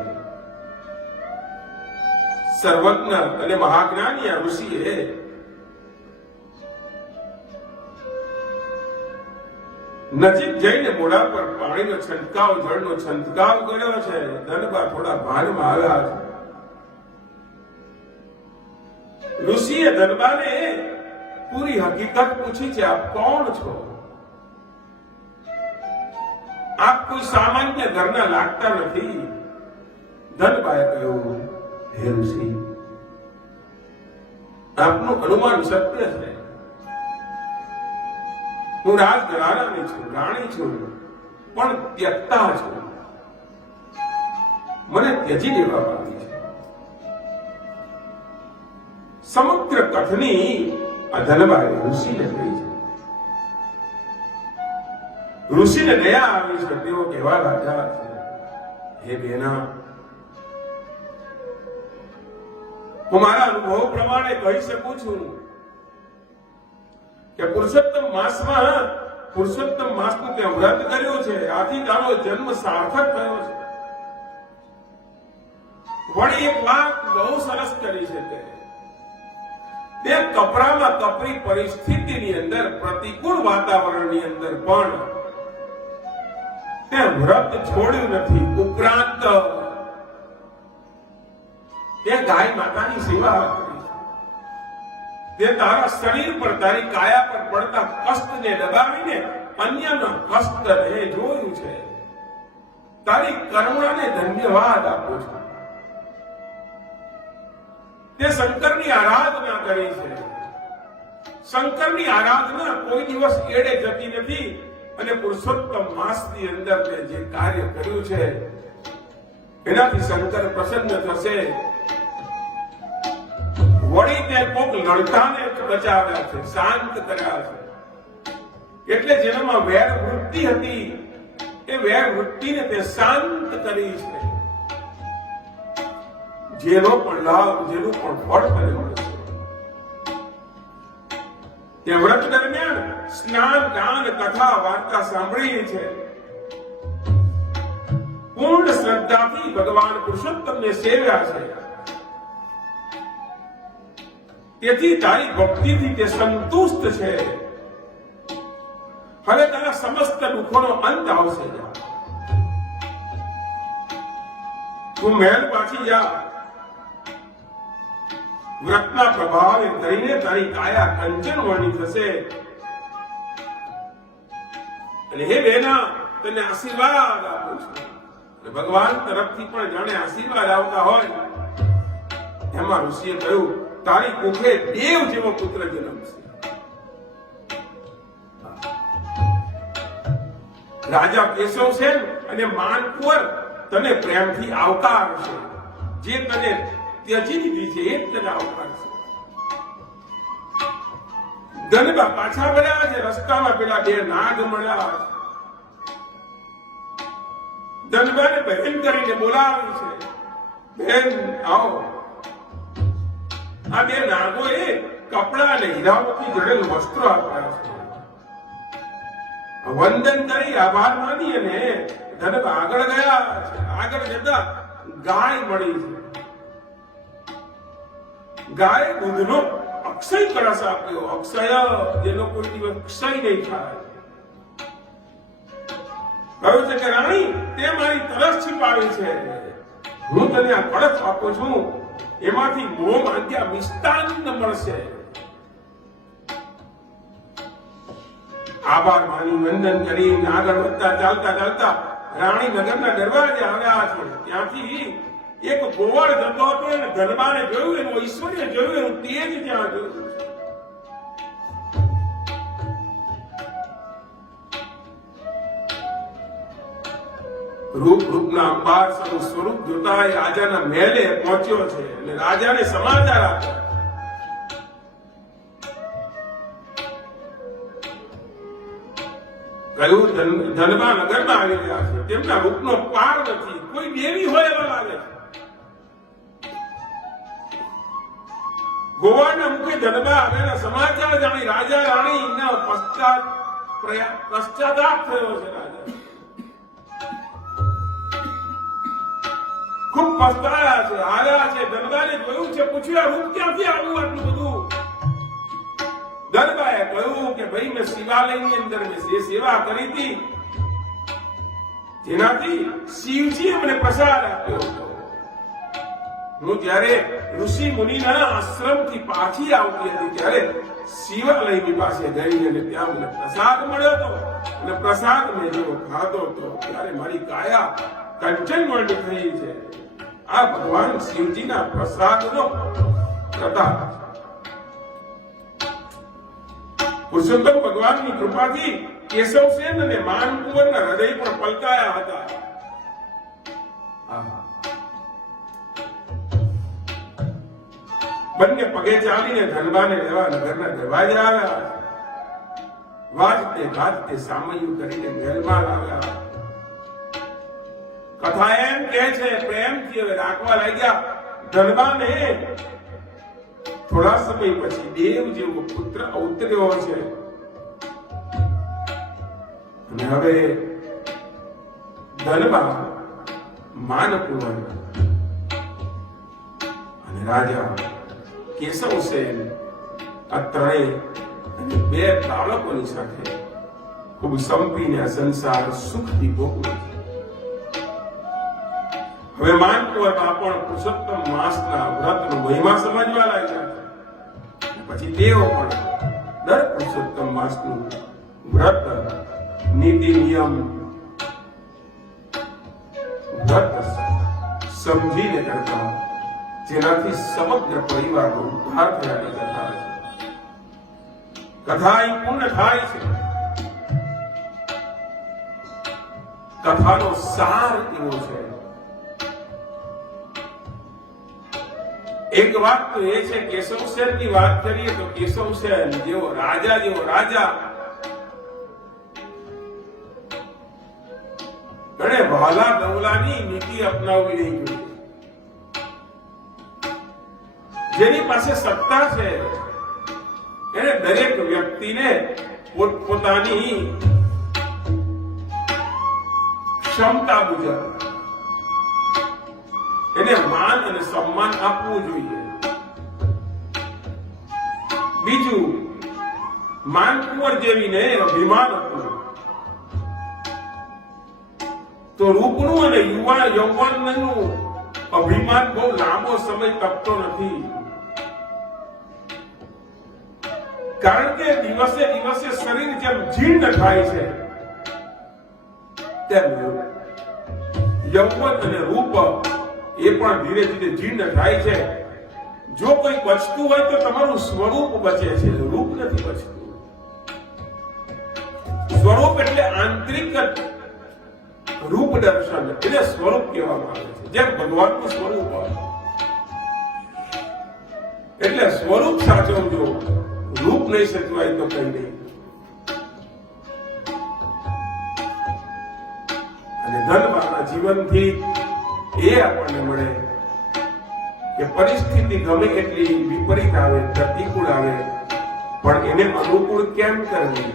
સર્વજ્ઞ અને મહાજ્ઞાની આ ઋષિએ નજીક જઈને મોઢા પર પાણીનો છંટકાવ, જળનો છંટકાવ કર્યો છે. ધનબા થોડા ભાનમાં આવ્યા છે. ઋષિએ ધનબાને પૂરી હકીકત પૂછી છે, આપ કોણ છો? આપ કોઈ સામાન્ય ઘરના લાગતા નથી. ધનબાએ કહ્યું, હે ઋષિ, આપનું અનુમાન સત્ય છે. હું રાજઘરાણાની છું, રાણી છું, પણ ત્યક્તા છું. મને ત્યજી દેવામાં આવી છે. સમગ્ર કથની આ ધનબાએ ઋષિને કહી છે. ઋષિને દયા આવી છે. તેઓ કહેવા લાગ્યા છે, હે બેના, હું મારા અનુભવ પ્રમાણે કહી શકું છું કે પુરુષોત્તમ માસનું તે વ્રત કર્યું છે. આથી તારો જન્મ સાર્થક થયો છે. વળી એક વાત બહુ સરસ કરી છે. તે કપરામાં કપરી પરિસ્થિતિની અંદર, પ્રતિકૂળ વાતાવરણની અંદર પણ તે વ્રત છોડ્યું નથી. ઉપરાંત તે ગાય માતાની સેવા કરી. તે તારા શરીર પર, તારી કાયા પર પડતા કષ્ટને દબાવીને અન્યનો કષ્ટ રહે જોયું છે. તારી કરુણાને ધન્યવાદ આપું છું. તે શંકરની આરાધના કરી છે. શંકરની આરાધના કોઈ દિવસ એડે જતી નથી. અને પુરુષોત્તમ માસની અંદર તે જે કાર્ય કર્યું છે એનાથી શંકર પ્રસન્ન થશે. વળી તે કોક લડતાને બચાવ્યા છે, શાંત કર્યા છે. એટલે જેનામાં વેર વૃત્તિ હતી એ વેર વૃત્તિને તે શાંત કરી છે. જેનો પણ લાભ, જેનું પણ ફળ તને મળે છે. તે વ્રત દરમિયાન સ્નાન, દાન, કથા, વાર્તા સાંભળી છે. પૂર્ણ શ્રદ્ધાથી ભગવાન પુરુષોત્તમને સેવ્યા છે. તેથી તારી ભક્તિથી તે સંતુષ્ટ છે. હવે તારા સમસ્ત દુઃખોનો અંત આવશે. તું મહેલ પાછી જા. વ્રતના પ્રભાવે કરીને તારી કાયા કંચન વર્ણી થશે. અને હે બેના, તને આશીર્વાદ આપું છું. ભગવાન તરફથી પણ જાણે આશીર્વાદ આવતા હોય એમાં ઋષિએ કહ્યું, તારી કુખે દેવ જેવો પુત્ર જન્મશે. રાજા કેશવસેન અને માનકુંવર તને પ્રેમથી આવકારશે. જે તને ત્યજી દીધી છે એ તને આવકારશે. ધનબા પાછા વળ્યા છે. રસ્તામાં પેલા બે નાગ મળ્યા. ધનબાને બહેન કરીને બોલાવી છે. બેન આવો. આ બે નાગોએ કપડા અને હીરાઓથી જડેલ વસ્ત્રો આપ્યા છે. વંદન કરી આભાર માની અને ધનબા આગળ ગયા છે. આગળ જતા ગાય મળી છે. ગાય દૂધનો અક્ષય કળશ આપ્યો. અક્ષય જેનો કોઈ દિવસ ક્ષય નહીં થાય. કહ્યું છે કે રાણી, તે મારી તરસ છીપાવી છે. હું તને આ કળશ આપું છું. એમાંથી મોહ માંગ્યા મિષ્ટાન્ન મળશે. આભાર માની વંદન કરી આગળ વધતા ચાલતા ચાલતા રાણી નગરના દરવાજે આવ્યા છે. ત્યાંથી એક ગોવાળ જતો હતો અને ધનબાને જોયું, એનું ઐશ્વર્ય જોયું, એનું તેજ ત્યાં જોયું. રૂપના અંબાર સ્વરૂપ જોતા રાજાના મહેલે પહોંચ્યો છે. અને રાજાને સમાચાર આપ્યા. કહ્યું, ધનબા નગરમાં આવી રહ્યા છે. તેમના રૂપનો પાર નથી. કોઈ દેવી હોય એવા લાગે છે. ગોવાળના મુખે ધનબા આવેલા સમાચાર જાણી રાજા રાણીના પશ્ચાતાપ થયો છે. રાજા ખૂબ પસ્તાયા છે, આવ્યા છે. ધનબાને જોયું છે, પૂછ્યું, રૂપ ક્યાંથી આવ્યું આટલું બધું? ધનબાએ કહ્યું કે ભાઈ, મેં શિવાલયની અંદર સેવા કરી હતી, જેનાથી શિવજીએ મને પ્રસાદ આપ્યો હતો. હું જ્યારે ઋષિ મુનિના આશ્રમથી પાછી આવતી હતી ત્યારે શિવાલયની પાસે ગઈ અને ત્યાં મને પ્રસાદ મળ્યો હતો. અને પ્રસાદ મેં જેવો ખાધો હતો ત્યારે મારી કાયા કંચન વર્ણી થઈ છે. આ ભગવાન શિવજીના પ્રસાદનો પ્રતાપ. પુરુષોત્તમ ભગવાનની કૃપાથી કેશવસેન અને માનકુંવરના હૃદય પણ પલકાયા હતા. બંને પગે ચાલીને ધનબાને લેવા નગરના દરવાજે આવ્યા. વાજતે ગાજતે સામયું કરીને મહેલમાં આવ્યા. કથા એમ કે છે, પ્રેમથી હવે રાખવા લાગ્યા. ધનબાને થોડા સમય પછી દેવ જેવો પુત્ર અવતર્યો છે. અને હવે ધનબા, માનકુંવર અને રાજા કેશવસેન આ ત્રણેય અને બે બાળકોની સાથે ખૂબ સંપીને આ સંસાર સુખથી ભોગવે છે. હવે માનકુંવરમાં પણ પુરુષોત્તમ માસના વ્રતનો મહિમા સમજવા લાગ્યા છે. પછી તેઓ પણ દર પુરુષોત્તમ માસનું વ્રત, નીતિ નિયમ વ્રત સમજીને કરતા, જેનાથી સમગ્ર પરિવારનો ઉદ્ધાર થયાની કથા છે. કથા અહીં પૂર્ણ થાય છે. કથાનો સાર એવો છે એક વાત તો એ છે, કેશવસેનની વાત કરીએ તો કેશવસેન જેવો રાજા એને વહાલા ગવલાની નીતિ અપનાવવી નહીં જોઈએ. જેની પાસે સત્તા છે એને દરેક વ્યક્તિને પોતપોતાની ક્ષમતા મુજબ એને માન અને સન્માન આપવું જોઈએ. બીજું, માનકુંવર જેવીને અભિમાન હતું તો રૂપનું અને યૌવનનું અભિમાન બહુ લાંબો સમય ટકતો નથી. કારણ કે દિવસે દિવસે શરીર જેમ જીર્ણ થાય છે તેમ યૌવન અને રૂપ એ પણ ધીરે ધીરે જીર્ણ થાય છે. જો કોઈ બચતું હોય તો તમારું સ્વરૂપ બચે છે, રૂપ નથી બચતું. સ્વરૂપ એટલે આંતરિક રૂપ દર્શન, એટલે સ્વરૂપ કહેવામાં આવે છે, જેમ ભગવાનનું સ્વરૂપ હોય. એટલે સ્વરૂપ સાચવજો, રૂપ નહીં સચવાય તો કઈ નહીં. અને ધર્મના જીવનથી એ આપણને મળે કે પરિસ્થિતિ ગમે એટલી વિપરીત આવે, પ્રતિકૂળ આવે, પણ એને અનુકૂળ કેમ કરવી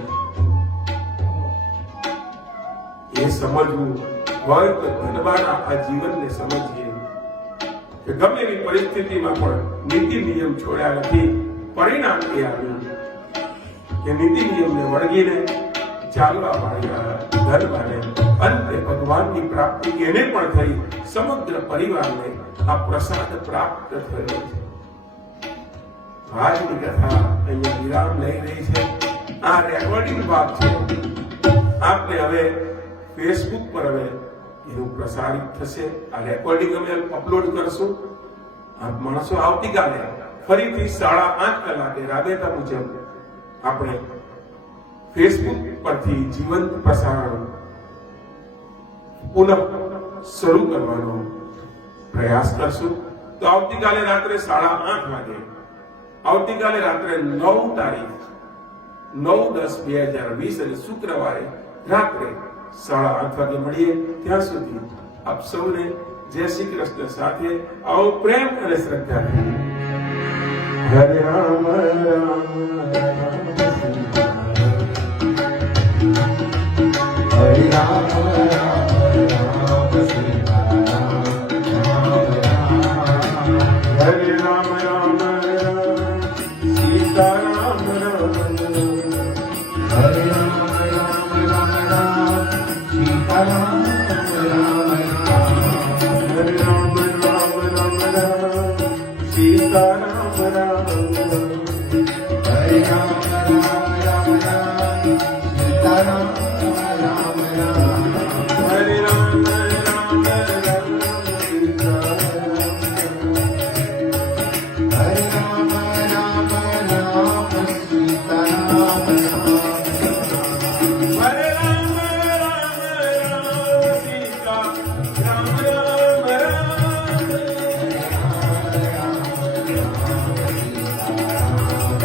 એ સમજવું હોય તો ધનવાના આ જીવનને સમજીએ કે ગમે એવી પરિસ્થિતિમાં પણ નીતિ નિયમ છોડ્યા નથી. પરિણામ એ આવ્યું કે નીતિ નિયમને વળગીને ચાલવા વાળા ધનવાને અંતે ભગવાનની પ્રાપ્તિ એને પણ થઈ, સમગ્ર પરિવારને આ પ્રસાદ પ્રાપ્ત થયો છે. આજની કથા અહીંયા વિરામ લઈ રહી છે. આ રેકોર્ડિંગ ભાગ છે. આપને હવે ફેસબુક પર હવે એનું પ્રસારિત થશે. આ રેકોર્ડિંગ અમે અપલોડ કરશું. આપ માણસો આવતીકાલે ફરીથી 8:30 કલાકે રાબેતા મુજબ આપણે ફેસબુક પરથી જીવંત પ્રસારણ પુનઃ શરૂ કરવાનો પ્રયાસ કરશું. તો આવતીકાલે રાત્રે 8:30 વાગે, આવતીકાલે રાત્રે 9 તારીખ 9/10/2020 અને શુક્રવારે રાત્રે 8:30 વાગે મળીએ. ત્યાં સુધી આપ સૌને જય શ્રી કૃષ્ણ સાથે આવો પ્રેમ અને શ્રદ્ધા. હરે રામ રામ રામ હરે રામ રામ શ્રી રામ હરે રામ રામ રામ સીતા રામ રામ હરે રામ રામ રામ સીતા રામ રામ હરે રામ રામ રામ રામ સીતા રામ રામ હરે રામ રામ રામ રામ સીતા રામ રામ હરે રામ રામ રામ સીતા હરે રામ રામ રામ સીતા રામ હરે રામ રામ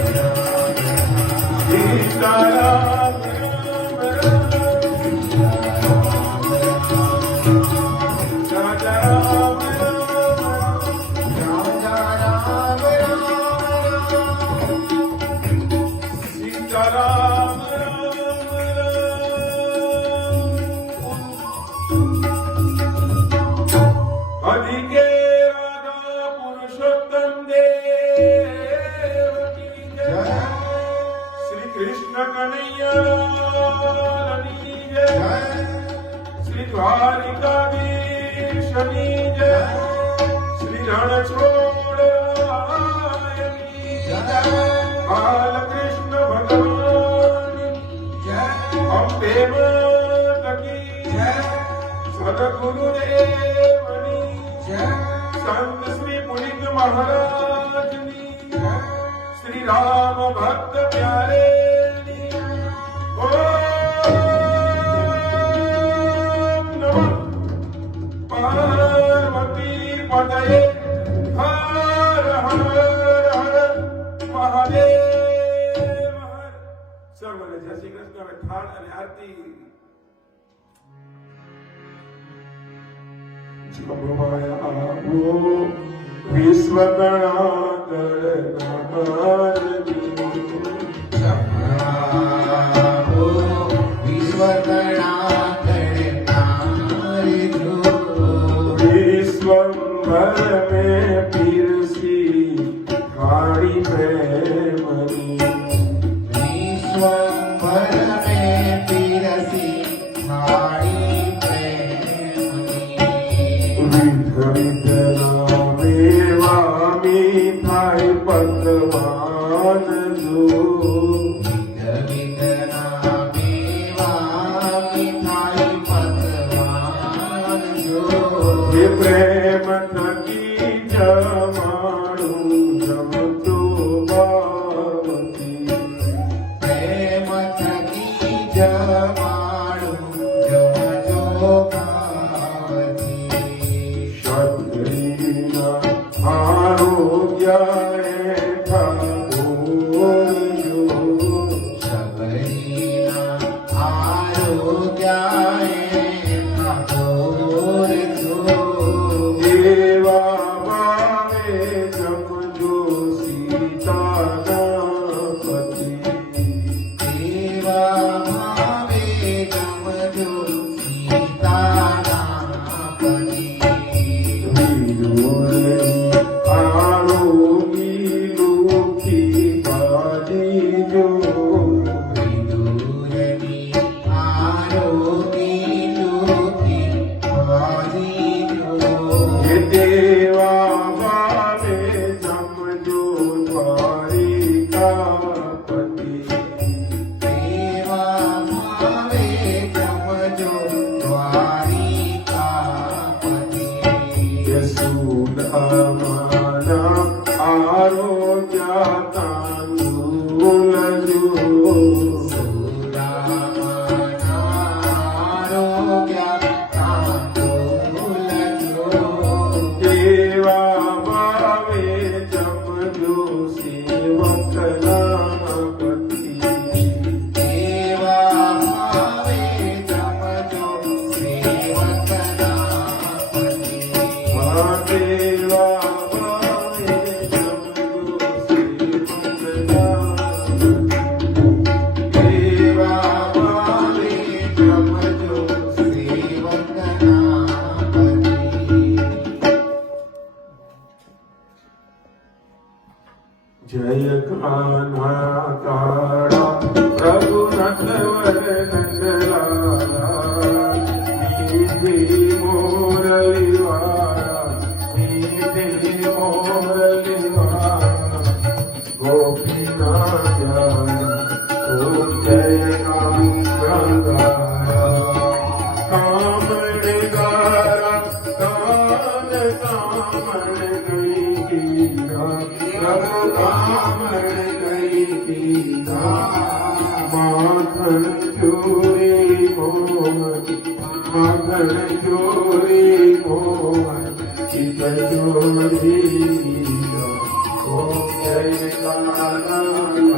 રામ સીતા રામ રામ સીતા રામ અધિકે રાધા પુરુષોત્તમ દેવ કી જય. શ્રી કૃષ્ણ કનૈયાની જય. શ્રી દ્વારિકાધીશની જય. શ્રી રણછોડરાયની જય. બાલકૃષ્ણ ભગવાન અંબે માત કી જય. સદગુરુદેવની જય. સંત શ્રી પુનિત મહારાજની જય. શ્રી રામ ભક્ત પ્યારેની ઓમ નમઃ પાર્વતી પતયે હર હર વિશ્વ ગણાકર સંભળાવો વિશ્વ ગણાકર જો વિશ્વંભર में પીરસી થાળી પ્રેમની વિશ્વભર में પીરસી થાળી પ્રેમની વિધ વિધના મેવા મીઠાઈ પકવાન જો વિધના મેવા મીઠાઈ પકવાન જો એ પ્રેમ થકી જમાડું જમતું ભાવથી પ્રેમ થકી જમાડું જમજો ભાવથી ક્ષત્રિયના આરોગ્યએ ઠાકોર જો સબરીના આરોગ્યાએ ઠાકોર જો દેવા ભાવે જમજો સીતાના પતિ દેવા ભાવે જમજો સીતાના પતિ વિદુરની આરોગી દુઃખી બાજી જો વિદુરની આરોગી દુઃખી ભાજી જો એ દેવા ભાવે જમજો દ્વારિકાપતિ દેવા ભાવે જમજો દ્વારિકાપતિ યશોદામાના આરોગ્ય તાંદુલ જો સુદામાના આરોગ્ય તાંદુલ જો દેવા ભાવે જમજો સેવકના પતિ દેવા ભાવે જમજો સેવકના પતિ દેવા ભાવે જમજો સેવકના દેવા ભાવે જમજો સેવકના પતિ જય કાન્હા કાળા પ્રભુ નટવર નંદલાલા મીઠી મોરલી વાળા મીઠી મોરલી વાળા ગોપીના જાના ઓ જય કાન્હા કામણ ગારા કાન કામણ ગઈ ગીતા પ્રભુ કામણ ગઈ ગીતા માખણ ચોરી મોહન માખણ ચોરી મોહન ચિત ચોરી ઓ જય કાન્હા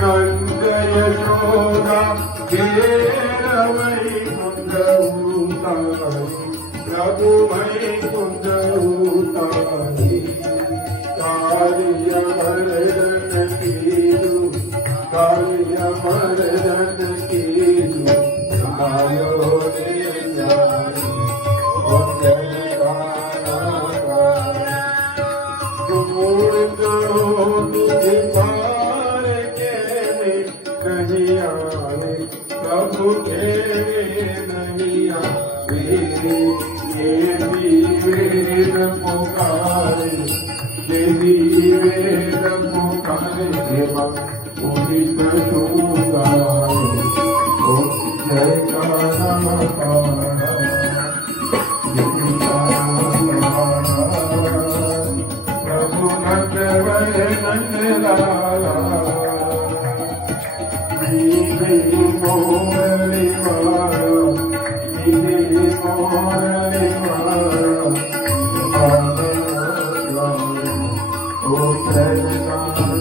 નંદ યશોદા ઘેર વૈકુંઠ ઉતારી પ્રભુ વૈકુંઠ ઉતારી કાર્ય મર્દન કીધું કાર્ય મર્દન કીધું ગાયો રે જારી ઓ જય કાન્હા तुझे पार के नहीं आए प्रभु तेरे नहीं आए ये भी वेद पुकारे ये भी वेद पुकारे देवा उदित सुगाए ओ जय कान्हा प्रभु नंदवर नंदलाला मीठे मोरली वाला मीठे मोरली वाला ओ जय कान्हा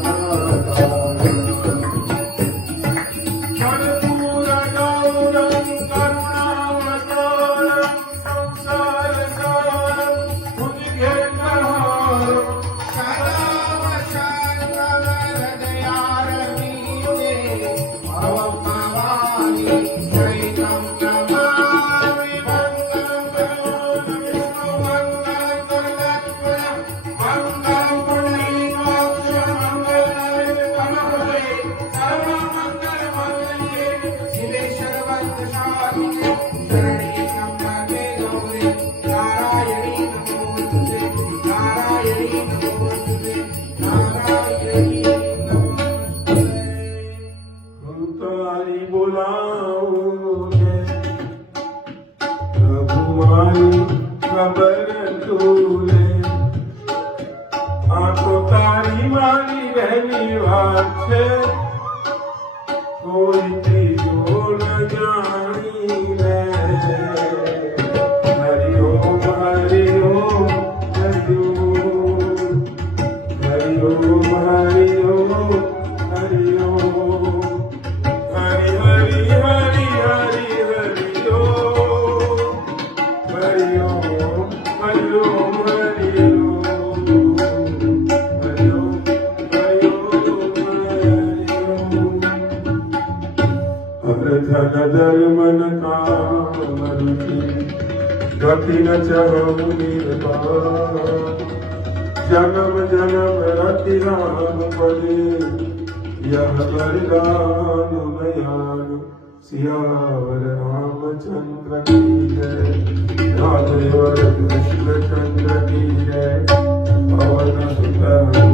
बराबर तूले आ तो तारी मारी रहनी बात है कोई तीजो न जानी ले हरि ओम हरि ओम हरि ओम हरि ओम हरि ओम हरि ओम हरि हरि हरि हरि हरि ओम हरि ओम हरि ओम हरि ओम हरि ओम हरि ओम हरि धन धर्म न काम रुचि गति न चहु निर्वाण जन्म जन्म रति राम पदे यह वरदान बयान सियावर रामचंद्र की जय राधे वर कृष्ण चंद्र की जय पवन सुत